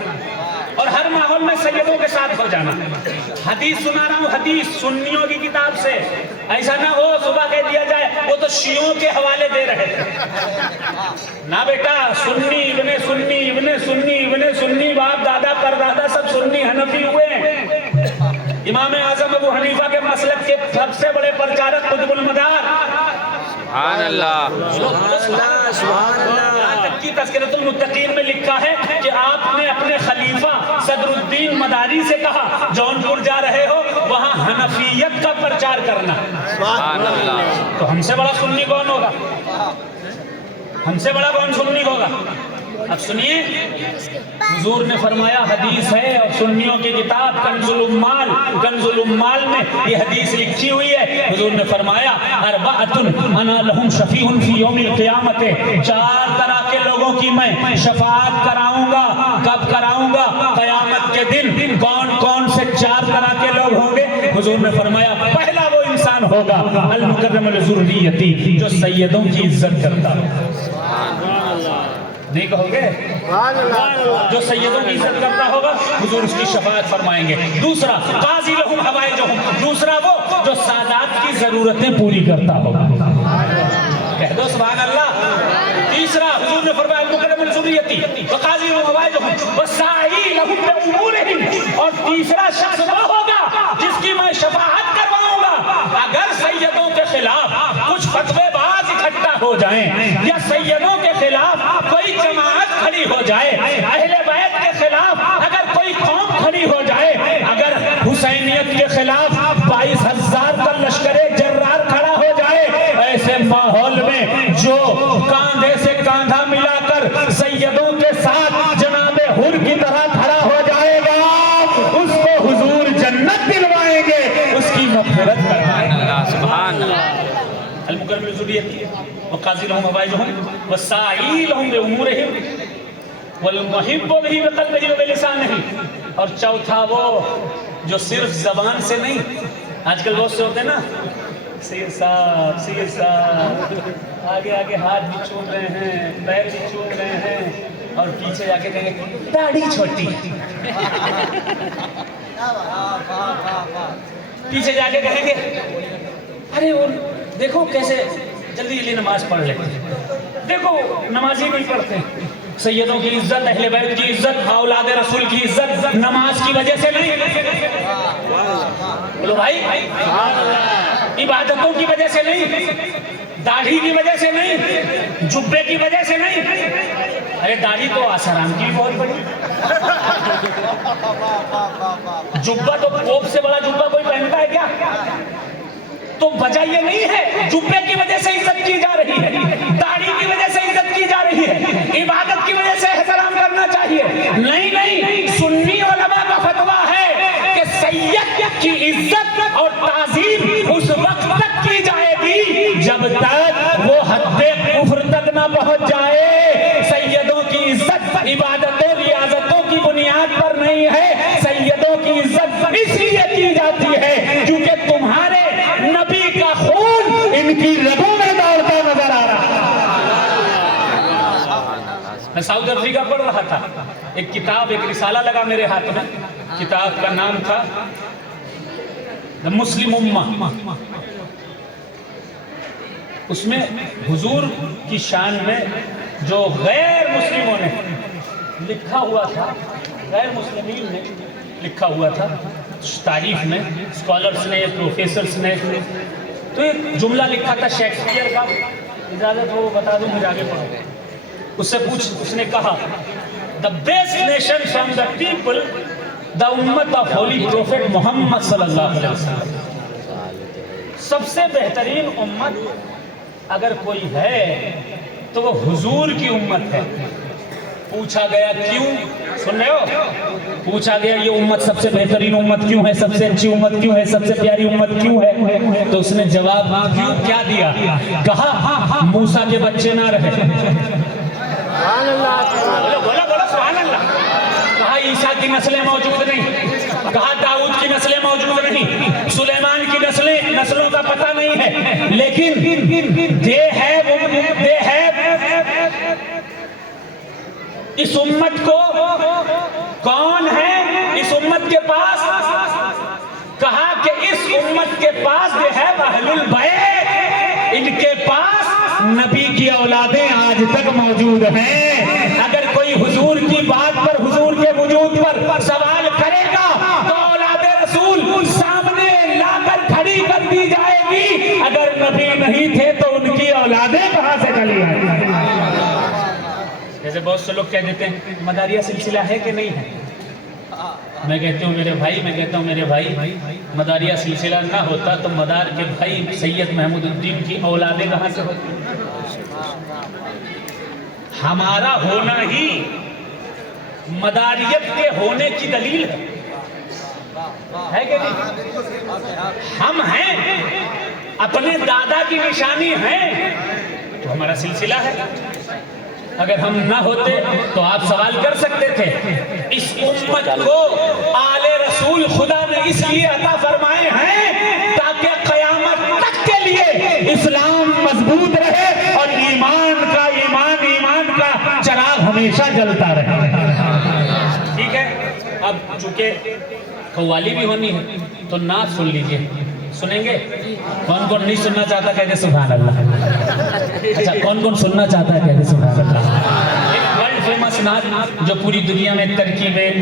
और हर माहौल में सैयदों के साथ हो जाना। हदीस सुना रहा हूँ, हदीस सुन्नियों की किताब से, ऐसा ना हो सुबह कह दिया जाए वो तो शियों के हवाले दे रहे थे। ना बेटा, सुन्नी इब्ने सुन्नी इब्ने सुन्नी इब्ने सुन्नी, बाप दादा परदादा सब सुन्नी हनफी हुए। इमाम आजम अबू हनीफा के मसलक के सबसे बड़े प्रचारक कुतुबुल मदार, सुभान अल्लाह, सुभान अल्लाह। यहाँ तक कि तज़किरतुल मुत्तकीन में लिखा है कि आपने अपने खलीफा सदरुद्दीन मदारी से कहा जौनपुर जा रहे हो वहाँ हनफियत का प्रचार करना। सुभान अल्लाह। तो हमसे बड़ा सुन्नी कौन होगा, हमसे बड़ा कौन सुन्नी होगा। अब सुनिए, हुजूर ने फरमाया, हदीस है और सुन्नियों की किताब कंजुल उम्माल, कंजुल उम्माल में ये हदीस लिखी हुई है। हुजूर ने फरमाया अरबाअतुन अना लहुम शफीउन फी यौमिल क़ियामत, चार तरह के लोगों की मैं शफाअत कराऊंगा। कब कराऊंगा? क़यामत के दिन। कौन कौन से चार तरह के लोग होंगे? हुजूर ने फरमाया पहला वो इंसान होगा अल मुकर्रमुल ज़ुर्रियती, जो सैयदों की इज्जत करता है। नहीं कहोगे? जो सैयदों की इज्जत करता होगा हुजूर उसकी शफाअत फरमाएंगे। दूसरा काज़ी लहुम हवाइजुहुम, दूसरा वो जो सादात की जरूरतें पूरी करता होगा। कह दो सुभान अल्लाह। तीसरा हुजूर ने फरमाया मुकर्रमुल ज़ुर्रियती व काज़ी लहुम हवाइजुहुम व साई लहुम बिउमूरिहिम, और तीसरा शख्स वो होगा जिसकी मैं शफाअत करवाऊंगा। अगर सैयदों के खिलाफ कुछ फतवेबाज इकट्ठा हो जाएं या सैयदों के खिलाफ कोई जमात खड़ी हो जाए, अहले बैत के खिलाफ अगर कोई कौम खड़ी हो जाए, अगर हुसैनियत के खिलाफ 22,000 का लश्करे जर्रार खड़ा हो जाए, ऐसे माहौल में जो कांधे से कांधा मिलाकर सैयदों के साथ जनाबे हुर की तरह खड़ा हो जाएगा, उसको हुजूर जन्नत दिलवाएंगे, उसकी मग़फ़िरत करवाएंगे। सुभान अल्लाह। अल मुकर्रमुल ज़ुर्रियती व काज़ी लहुम हवाइजुहुम व साई लहुम बिउमूरिहिम वल मुहिब्बु बिही बिक़ल्बिही व बिलिसानिही, और चौथा वो जो सिर्फ जबान से नहीं, आजकल बहुत से होते हैं ना, सिर साहब आगे आगे हाथ भी छूट रहे हैं, पैर भी छूट रहे हैं, और पीछे जाके कहेंगे दाढ़ी छोटी, पीछे जाके कहेंगे अरे वो देखो कैसे जल्दी जल्दी नमाज पढ़ लेते, देखो नमाजी नहीं पढ़ते। सैयदों की इज्जत, अहले बैत की इज्जत, औलाद रसूल की इज्जत नमाज की वजह से नहीं, बोलो भाई, इबादतों की वजह से नहीं, दाढ़ी की वजह से नहीं, जुब्बे की वजह से नहीं। अरे दाढ़ी तो आसाराम की बहुत बड़ी, जुब्बा तो पोप से बड़ा जुब्बा कोई पहनता है क्या? तो वजह ये नहीं है, जुब्बे की वजह से इज्जत की जा रही है, दाढ़ी की वजह से इज्जत की जा रही है, इबादत की वजह से एहतराम करना चाहिए। नहीं नहीं, सुन्नी उलमा का फतवा है कि सैयद की इज्जत और ताज़ीम उस वक्त तक की जाएगी जब तक वो हद्दे कुफ्र तक ना पहुंच जाए। सैयदों की इज्जत इबादतों रियाजतों की बुनियाद पर नहीं है, सैयदों की इज्जत इसलिए की जाती है क्योंकि तुम्हारे नबी का खून इनकी रगों में दौड़ता नजर आ रहा है। मैं साउथ अफ्रीका पढ़ रहा था, एक किताब, एक रिसाला लगा मेरे हाथ में, किताब का नाम था द मुस्लिम उम्मा। उसमें हुजूर की शान में जो गैर मुस्लिमों ने लिखा हुआ था, गैर मुस्लिमीन ने लिखा हुआ था तारीफ में स्कॉलर्स ने, प्रोफेसर्स ने तो एक जुमला लिखा था शेक्सपियर का, इजाजत हो बता दूं, मुझे आगे पढ़ो। उससे उसने कहा, the best nation from the people the उम्मत ऑफ होली प्रोफेट मोहम्मद सल्लल्लाहु अलैहि वसल्लम। सबसे बेहतरीन उम्मत अगर कोई है तो वो हुजूर की उम्मत है। पूछा गया क्यों, सुन रहे हो, पूछा गया ये उम्मत सबसे बेहतरीन उम्मत क्यों है, सबसे अच्छी उम्मत क्यों है, सबसे प्यारी उम्मत क्यों है, तो उसने जवाब क्यों क्या दिया, कहा मूसा के बच्चे ना रहे, बोला बोला सुभान अल्लाह, कहा ईसा की नस्लें मौजूद नहीं, कहा दाऊद की नस्लें मौजूद नहीं, सुलेमान की नस्लों का पता नहीं है, लेकिन दे है इस उम्मत को कौन है, इस उम्मत के पास, कहा कि इस उम्मत के पास जो है अहलुल बैत, इनके पास नबी की औलादें आज तक मौजूद हैं। अगर कोई हुजूर की बात पर, हुजूर के वजूद पर सवाल करेगा तो औलादे रसूल सामने लाकर खड़ी कर दी जाएगी। अगर नबी नहीं थे तो उनकी औलादें कहां से चली आएंगी। जैसे बहुत से लोग कह देते हैं मदारिया सिलसिला है कि नहीं है, मैं कहता हूँ मेरे भाई मदारिया सिलसिला ना होता तो मदार के भाई सैयद महमूदुद्दीन की औलादें कहाँ से होती। हमारा होना ही मदारियत के होने की दलील है कि नहीं। हम हैं, अपने दादा की निशानी है तो हमारा सिलसिला है। अगर हम ना होते तो आप सवाल कर सकते थे। इस उम्मत को आले रसूल खुदा ने इसलिए अता फरमाए हैं ताकि क़यामत तक के लिए इस्लाम मजबूत रहे और ईमान का चिराग हमेशा जलता रहे। ठीक है, अब चूंकि कव्वाली भी होनी है तो नात सुन लीजिए, सुनेंगे? कौन कौन नहीं सुनना चाहता कहते सुभान अल्लाह। अच्छा, कौन कौन सुनना चाहता है कहते सुभान अल्लाह। एक वर्ल्ड फेमस नात जो पूरी दुनिया में तरकीबें,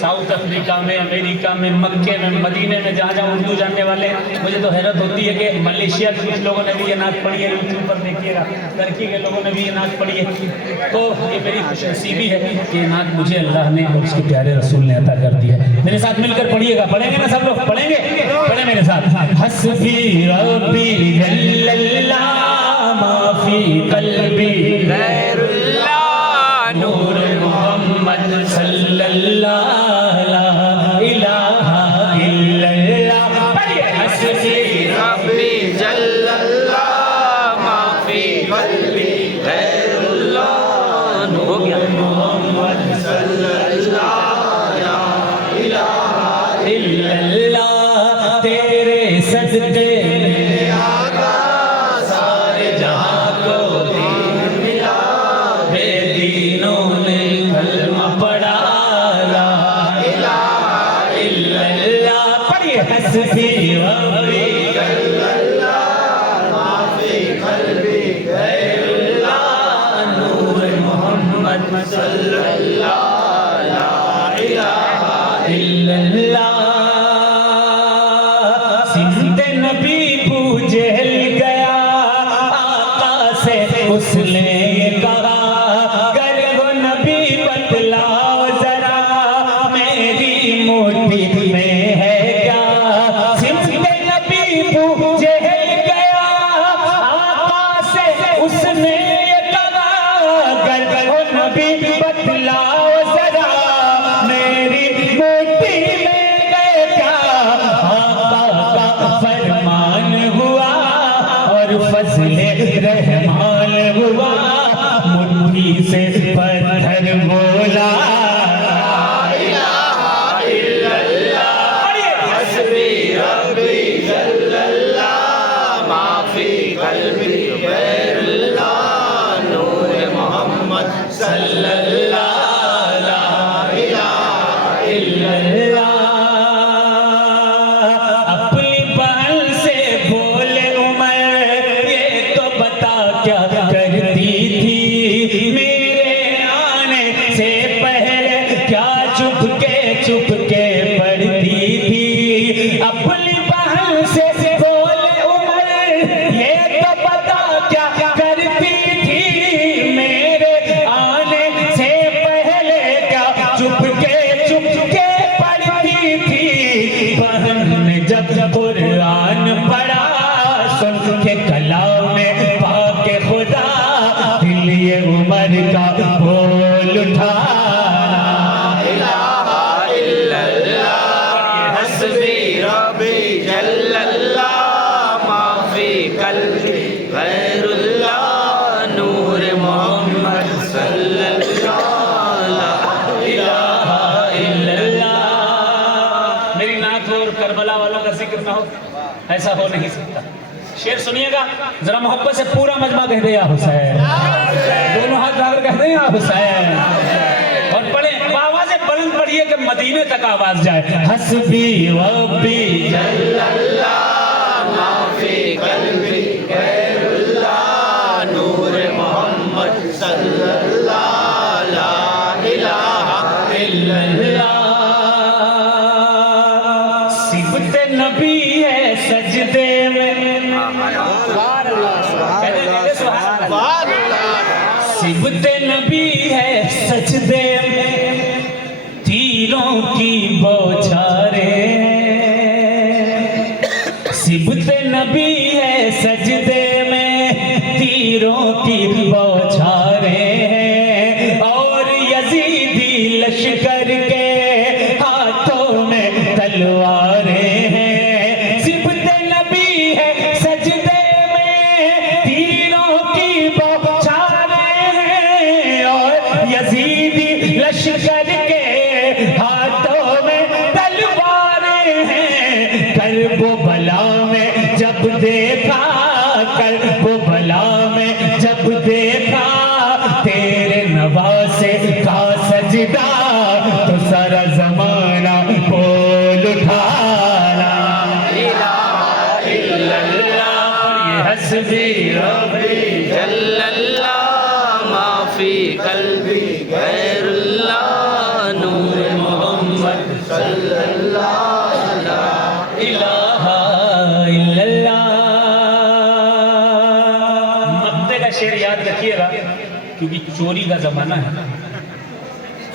साउथ अफ्रीका में, अमेरिका में, मक्के में, मदीने में, जहाँ जहाँ उर्दू जानने वाले, मुझे तो हैरत होती है कि मलेशिया के कुछ लोगों ने भी ये नात पढ़ी है, यूट्यूब पर देखिएगा, टर्की के लोगों ने भी ये नात पढ़ी है। तो ये मेरी खुशनसीबी है कि ये नात मुझे अल्लाह ने और उसके प्यारे रसूल ने अता कर दी है। मेरे साथ मिलकर पढ़िएगा, पढ़ेंगे ना सब लोग, पढ़ेंगे? पढ़े मेरे साथ। हस्बी रब्बी जल्लल्लाह माफी कल्बी गैरुल्लाह नूर मोहम्मद सल्लल्लाहु ला इलाहा इल्लल्लाह। हस्बी रब्बी जल्लल्लाह माफी कल्बी गैरुल्लाह नूर मोहम्मद सल्लल्लाहु ला इलाहा इल्लल्लाह। तेरे सदके आका सारे जहां को दीन मिला, बेदीनों ने कलमा पढ़ा ला इलाहा इल्लल्लाह। पढ़िए हस्बी रब्बी जल्लल्लाह माफी कल्बी गैरुल्लाह नूर मोहम्मद सल्लल्लाहु ला इलाहा इल्लल्लाह। सिंध नबी पूजल गया आका से, उसने ये कहा गर वो नबी बतलाओ जरा मेरी मुट्ठी में है क्या। सिंध नबी पूजल गया आका से, उसने ये कहा गर वो नबी बतलाओ जरा मेरी मुट्ठी में है क्या। आका का फरमान हुआ और फजले रहमान हुआ, मुट्ठी से पत्थर बोला हस्बी रब्बी जल्लल्लाह माफी कल्बी गैरुल्लाह नूर मोहम्मद सल्लल्लाहु ला इलाहा इल्लल्लाह। अपनी बहन से बोले उमर ये तो बता क्या करती थी, मेरे आने से पहले क्या चुपके पढ़ती थी। अपनी बहन से बोले उमर, ये तो बता क्या करती थी मेरे आने से पहले, क्या चुपके चुपके पढ़ती थी। बहन ने जब कुरान पढ़ा, सुन के कलाम में पाके खुदा, दिल ये उमर का बोल उठा। हस्बी रब्बी जल्लल्लाह माफी कल्बी गैरुल्लाह नूर मोहम्मद सल्लल्लाहु अलैहि वसल्लम। मेरी नात हो और करबला वालों का जिक्र ना हो, ऐसा हो नहीं सकता। शेर सुनिएगा जरा, मोहब्बत से पूरा मजमा कह दे या हुसैन, दोनों हाथ उठाकर कह दे या हुसैन, और पढ़े आवाज़ बुलंद पढ़िए कि मदीने तक आवाज जाए। हस्बी रब्बी जल्लल्लाह माफी कल्बी गैरुल्लाह नूर मोहम्मद सल्लल्लाहु ला इलाहा इल्लल्लाह। सिबत नबी है सजदे में, सिबत नबी है सजदे में, तीरों की बौछारें। सिबत नबी है सजदे में, तीरों की बौछारें हैं, और यजीदी लश्कर के हाथों में तलवारें हैं। सिबत नबी है सजदे में, तीरों की बौछारें हैं, और यजीदी लश्कर के हाथों में तलवारें हैं। करबला में जब देखा, करबला में जब देखा तेरे नवासे का सजदा, तो सारा जमाना बोल उठा। ला इलाहा इल्लल्लाह, ये हस्बी रब्बी जल्लल्लाह माफी कल्बी गैरुल्लाह नूर मोहम्मद सल्लल्लाहु ला इलाहा इल्लल्लाह। मक्ते का शेर याद रखिएगा, क्योंकि चोरी का जमाना है।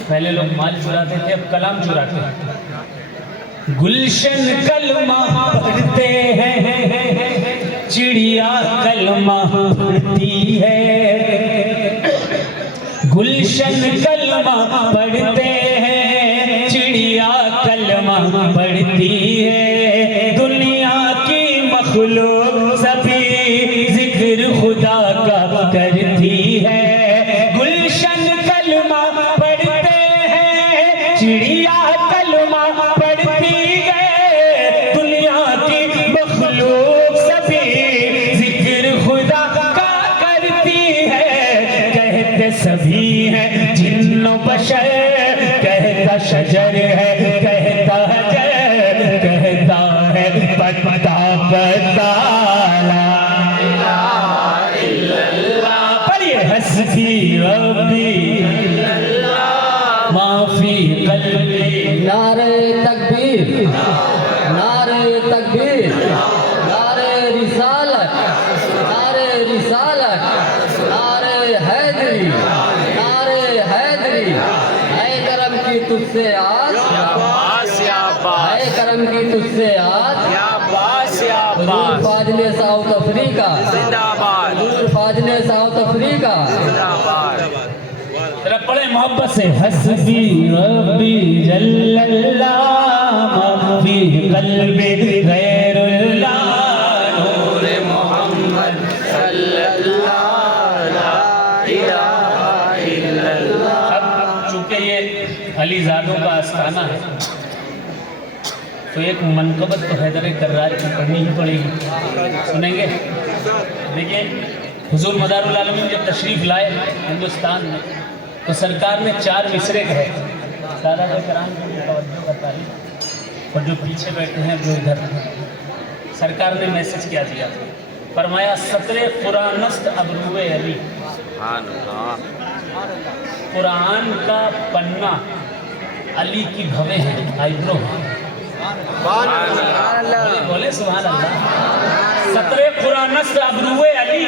पहले लोग माल चुराते थे, अब कलाम चुराते हैं। गुलशन कलमा पढ़ते हैं, चिड़िया कलमा पढ़ती है। गुलशन कलमा पढ़ते हैं, चिड़िया कलमा पढ़ती है। दुनिया की मखलूक सभी जिक्र खुदा का करती है। गुलशन कलमा पढ़ते हैं, चिड़िया कलमा पढ़ती है। दुनिया की मखलूक सभी जिक्र खुदा का करती है। कहते सभी हैं जिन्नो बशर, कहता शजर है, कहता हजर, कहता है पत्ता पत्ता। ला इलाहा इल्लल्लाह, पढ़िए हस्बी रब्बी माफी कल्बी। नारे तकबीर, नारे तकबीर, नारे रिसालत, नारे रिसालत, नारे हैदरी, नारे हैदरी। है करम की तुझसे आज, है करम की तुझसे आज। हुजूर फाजले साउथ अफ्रीका, हुजूर फाजले साउथ अफ्रीका। जरा पढ़े मोहब्बत से। हस्बी रब्बी जल्लल्लाह माफी कल्बी गैरुल्लाह नूर मोहम्मद सल्लल्लाहु ला इलाहा इल्लल्लाह। अब चूंकि ये अलीजादों का आस्थाना है, तो एक मनकबत तो हैदर कर्रार की पढ़नी ही पड़ेगी। सुनेंगे? देखिए, हुजूर मदारुल आलमीन जब तशरीफ लाए हिंदुस्तान में, तो सरकार ने 4 मिसरे कहे। सादा कराम को तवज्जो करता है, और जो पीछे बैठे हैं जो इधर, सरकार ने मैसेज क्या दिया, फरमाया सतरे कुरानस्त अबरूए अली। कुरान का पन्ना अली की भवें हैं, आइब्रो है। बोले सुभान अल्लाह। सतरे कुरानस्त अबरूए अली,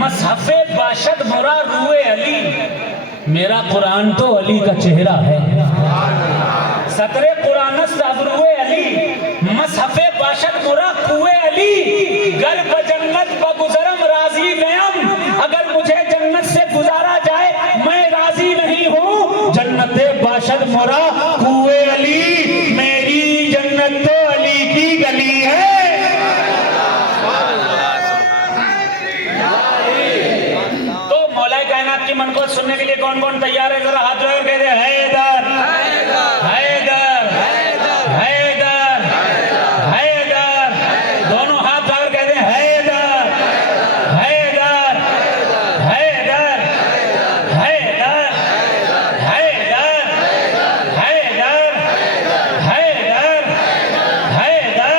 मसहफे बाशद मुरा रूए अली, मेरा कुरान तो अली का चेहरा है। सतरे कुरानस्त अबरूए अली, मसहफे बाशद मुरा कुए अली, गर बजन्नत बगुजरम राजी गयम, अगर मुझे जन्नत से गुजारा जाए मैं राजी नहीं हूँ। जन्नते बाशद मुरा कुए अली, मेरी जन्नत तो अली की गली है। तो मौला कायनात की मन को सुनने के लिए कौन कौन तैयार है? जरा हाथ जोड़ के दे हैदर हैदर हैदर हैदर, दोनों हाथ जोड़ के दे हैदर हैदर हैदर हैदर हैदर हैदर हैदर हैदर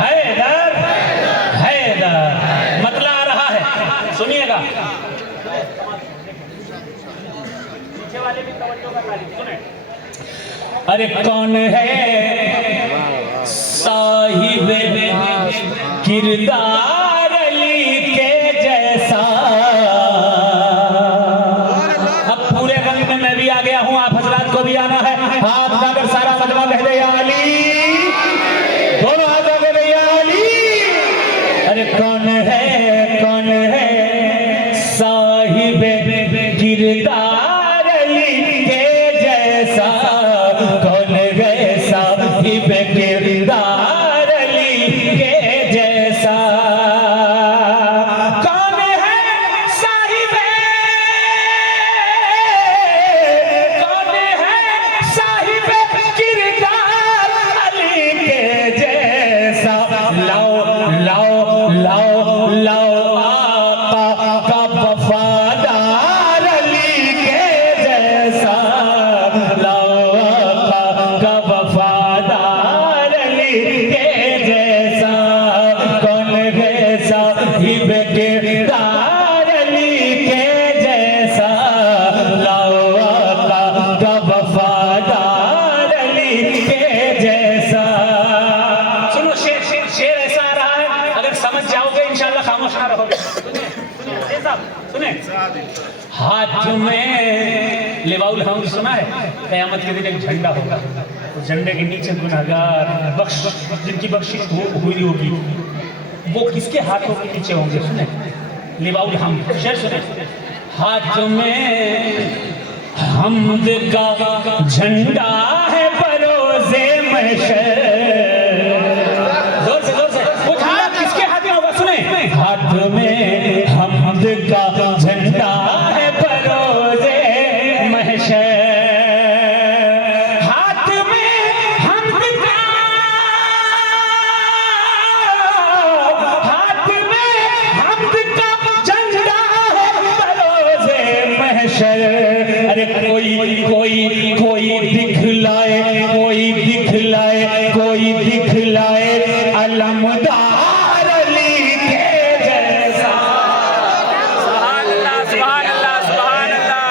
हैदर हैदर। मतला आ रहा है, सुनिएगा। वाले भी तवज्जो का तारीफ सुने। अरे कौन है साहिब किरदार अली के जैसा? अब पूरे रंग में मैं भी आ गया हूं, आप हजरात को भी आना है। हाथ उठाकर सारा मजमा कह दे या अली, दोनों हाथ उठा दे या अली। अरे कौन है साहिब किरदार अली के जैसा? कौन है साहिब किरदार अली के जैसा? कौन है साहिब, कौन है साहिब किरदार अली के जैसा? लाओ लाओ लाओ लाओ आका का वफादार अली के जैसा। लाओ आका का वफादार अली के जैसा। कौन है साहिब किरदार अली के जैसा? लाओ आका का वफादार अली के जैसा। सुनो शेर शेर ऐसा आ रहा है, अगर समझ जाओगे इंशाल्लाह खामोश ना रहोगे। सुनिए साहब, सुने। हाथ में लिवाउल हम्द सुना है? क़यामत के दिन एक झंडा होगा, उस झंडे के नीचे गुनहगार बख्श जिनकी बख्शिश हुई होगी वो किसके हाथों के नीचे होंगे? सुने लिवाउल हम्द, शेर सुने। हाथ में हम्द का झंडा है बरोज़े महशर। जोर से वो झंडा किसके हाथ में होगा? सुने। हाथ में हम्द का झंडा है बरोज़े महशर। हाथ में हम्द का, हाथ में हम्द का झंडा है बरोज़े महशर। अरे कोई दिखलाए, कोई दिखलाए, कोई दिखलाए अलमदार अली के जैसा। सुभान अल्लाह सुभान अल्लाह सुभान अल्लाह।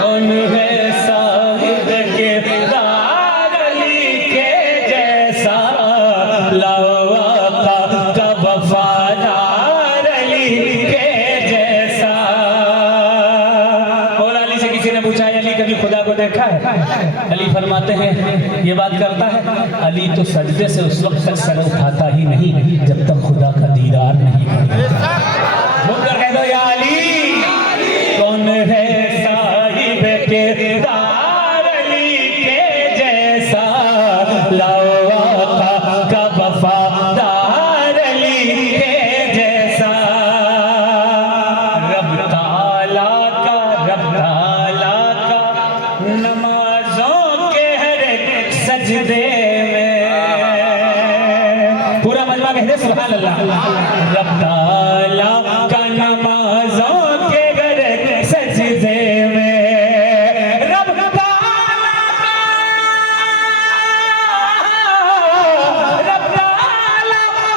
कौन है साहिब किरदार अली के जैसा? लाओ आका का वफादार अली के जैसा। मौला अली से किसी ने पूछा अली कभी खुदा को देखा है? अली फरमाते हैं ये बात करता है अली तो सजदे से उस वक्त तक सर उठाता ही नहीं जब तक खुदा का दीदार नहीं करता। मुझकर कह दो या अली। कौन है साहिब किरदार अली के जैसा? लाओ आका का वफादार अली के जैसा। रब ताला कहने सुभान अल्लाह। रब ताला का नमाजों के घर सजदे में, रब ताला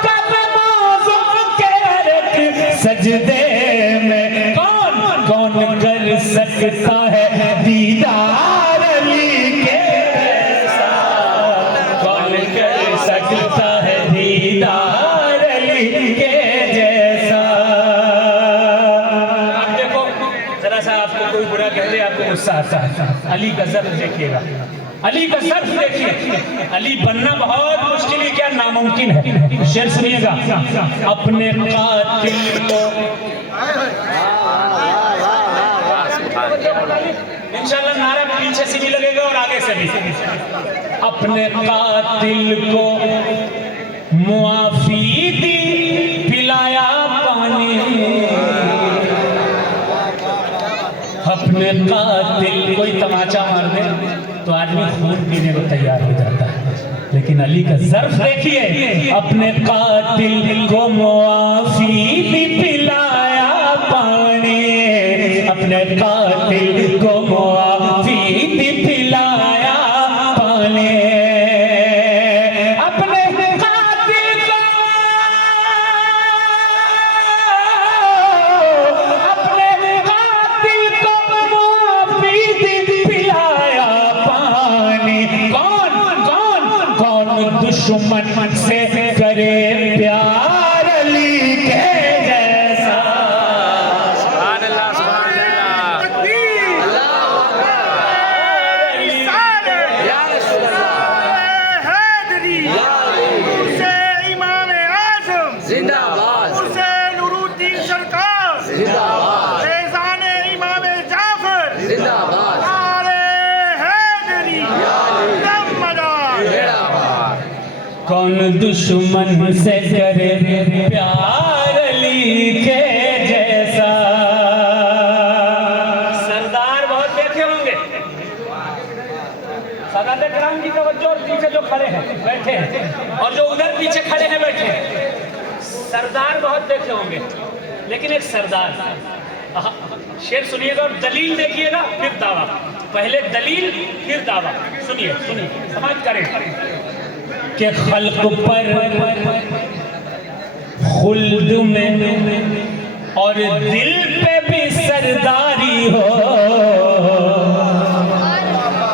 का नमाजों के घर सजदे में कौन कौन कर सकता है दीदार अली के जैसा, कौन कर सकता है दीदार अली के जैसा। अब देखो जरा सा, आपको कोई बुरा कह दे आपको गुस्सा आता है, अली का ज़र्फ देखिएगा, अली का ज़र्फ देखिए। अली बनना बहुत मुश्किल है, क्या नामुमकिन है। शेर सुनिएगा, अपने कातिल को इंशाल्लाह नारा पीछे से भी लगेगा और आगे से भी। अपने कातिल को मुआफी दी पिलाया पानी, अपने कातिल कोई तमाचा मार दे तो आदमी खून पीने को तैयार हो जाता है, लेकिन अली का ज़र्फ देखिए, अपने कातिल को मुआफी दी पिलाया पानी, अपने कातिल को मुआफी दी पिलाया पानी, अपने कातिल को मुआफी दी पिलाया पानी। कौन कौन कौन दुश्मन से करे प्यार अली के जैसा। सुभान अल्लाह, सुभान जिंदाबाद, हुसैन नूरुद्दीन सरकार जिंदाबाद, फैजान इमाम जाफर जिंदाबाद, नारे हैदरी दमदार। कौन दुश्मन से करे प्यार अली के जैसा। सरदार बहुत देखे होंगे, सादात कराम की तवज्जो और पीछे जो खड़े हैं बैठे हैं और जो उधर पीछे खड़े हैं बैठे हैं, सरदार बहुत देखे होंगे, लेकिन एक सरदार, शेर सुनिएगा और दलील देखिएगा फिर दावा, पहले दलील फिर दावा। सुनिए सुनिए समाज करें कि खल्क पर खुल्द में और दिल पे भी सरदारी हो।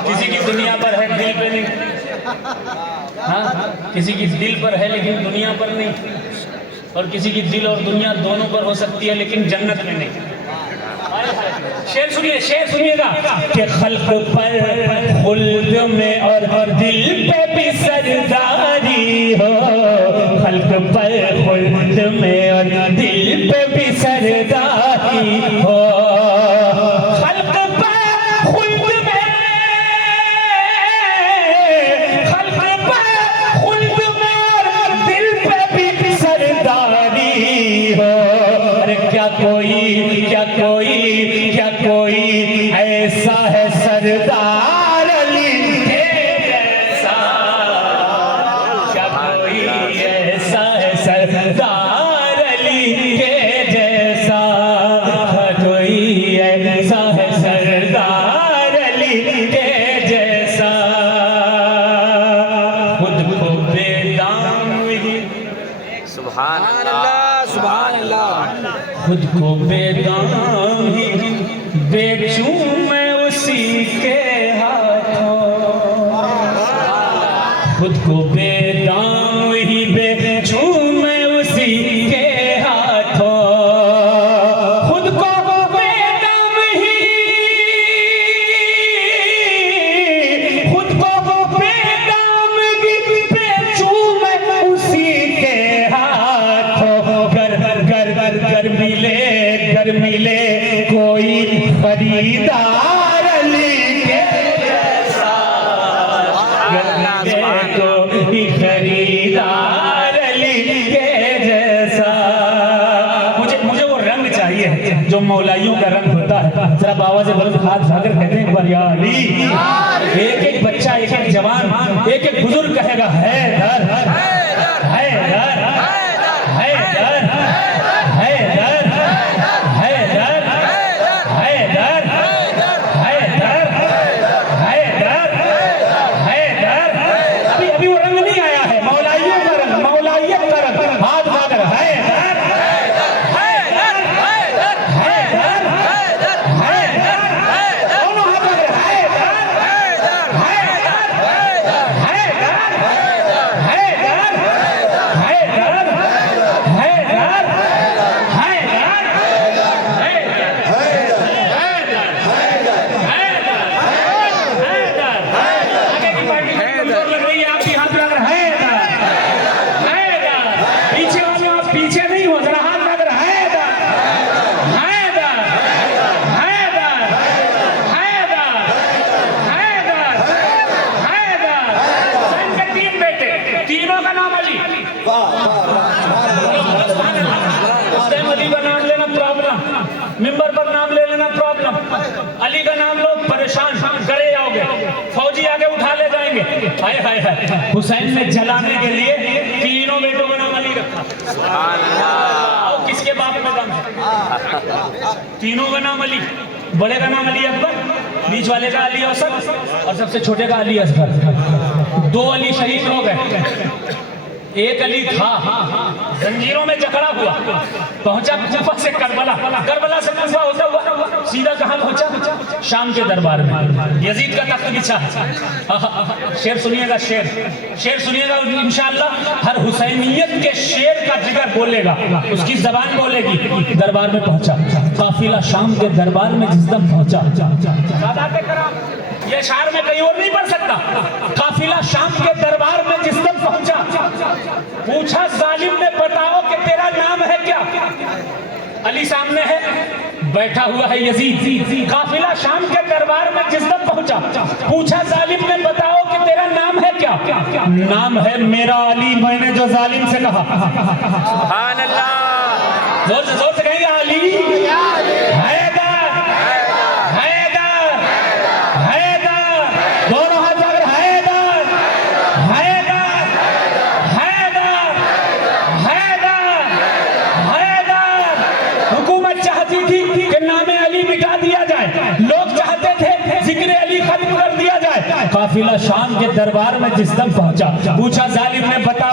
किसी की दुनिया पर है दिल पे नहीं, हाँ किसी की दिल पर है लेकिन दुनिया पर नहीं, और किसी की दिल और दुनिया दोनों पर हो सकती है लेकिन जन्नत में नहीं। शेर सुनिए, शेर सुनिएगा कि खल्क पर खुल्द में और दिल पे भी सरदारी हो, खल्क पर खुल्द में और दिल पे भी सरदारी हो, खल्क पर खुल्द में, खल्क पर खुल्द में और दिल पे भी सरदारी हो। अरे क्या कोई ऐसा है सरदार अली के जैसा, क्या कोई ऐसा है सरदार अली के जैसा, कोई ऐसा है सरदार अली के जैसा। खुद को बेदाम ही, सुभान अल्लाह, सुभान अल्लाह। खुद को बेदाम ही बेचूं मैं उसी के हाथों, खुद को बेदाम ही बेचूं मैं उसी के हाथों, खुद को बेदाम ही, खुद को बेदाम ही बेचूं मैं उसी के हाथों। कर मिले कोई खरीदार अली के जैसा, कोई खरीदार अली के जैसा। मुझे वो रंग चाहिए जो मौलाइयों का रंग होता है। जरा बाबा से बोलो, हाथ उठाकर कहते हैं या अली। एक एक बच्चा, एक एक जवान, एक एक बुजुर्ग कहेगा है दर, है दर, हाय हाय हाय, हुसैन ने जलाने के लिए तीनों बेटों का नाम अली रखा। और किसके बाप में दम है? तीनों का नाम अली, बड़े का नाम अली अकबर, बीच वाले का अली औसत और सबसे छोटे का अली असगर। 2 अली शहीद हो गए। एक अली था जंजीरों में जकड़ा हुआ, पहुंचा कूफा से करबला, करबला से कूफा होता हुआ सीधा कहां पहुंचा? शाम के दरबार में। यजीद का तख्त बिछा है। शेर सुनिएगा, शेर सुनिएगा इंशाअल्लाह। हर हुसैनियत के शेर का जिक्र बोलेगा, उसकी जबान बोलेगी। दरबार में पहुंचा, काफिला शाम के दरबार में जिस दम पहुंचा, ये शायर में कहीं और नहीं पढ़ सकता। काफिला शाम के दरबार में जिस दम पहुंचा, पूछा जालिम ने बताओ कि तेरा नाम है क्या? अली सामने है, बैठा हुआ है यजीद। काफिला शाम के दरबार में जिस दम पहुंचा, पूछा जालिम ने बताओ कि तेरा नाम है क्या? नाम है मेरा अली, मैंने जो जालिम से कहा। सुभान अल्लाह। जोर से कहेंगे अली हैदर, हैदर, हैदर, दोनों हाथ जाकर हैदर, हैदर, हैदर, हैदर, हैदर। हुकूमत चाहती थी कि नामे अली मिटा दिया जाए, लोग चाहते थे जिक्र अली खत्म कर दिया जाए। काफिला शाम के दरबार में जिस दम पहुंचा, पूछा जालिम ने बताओ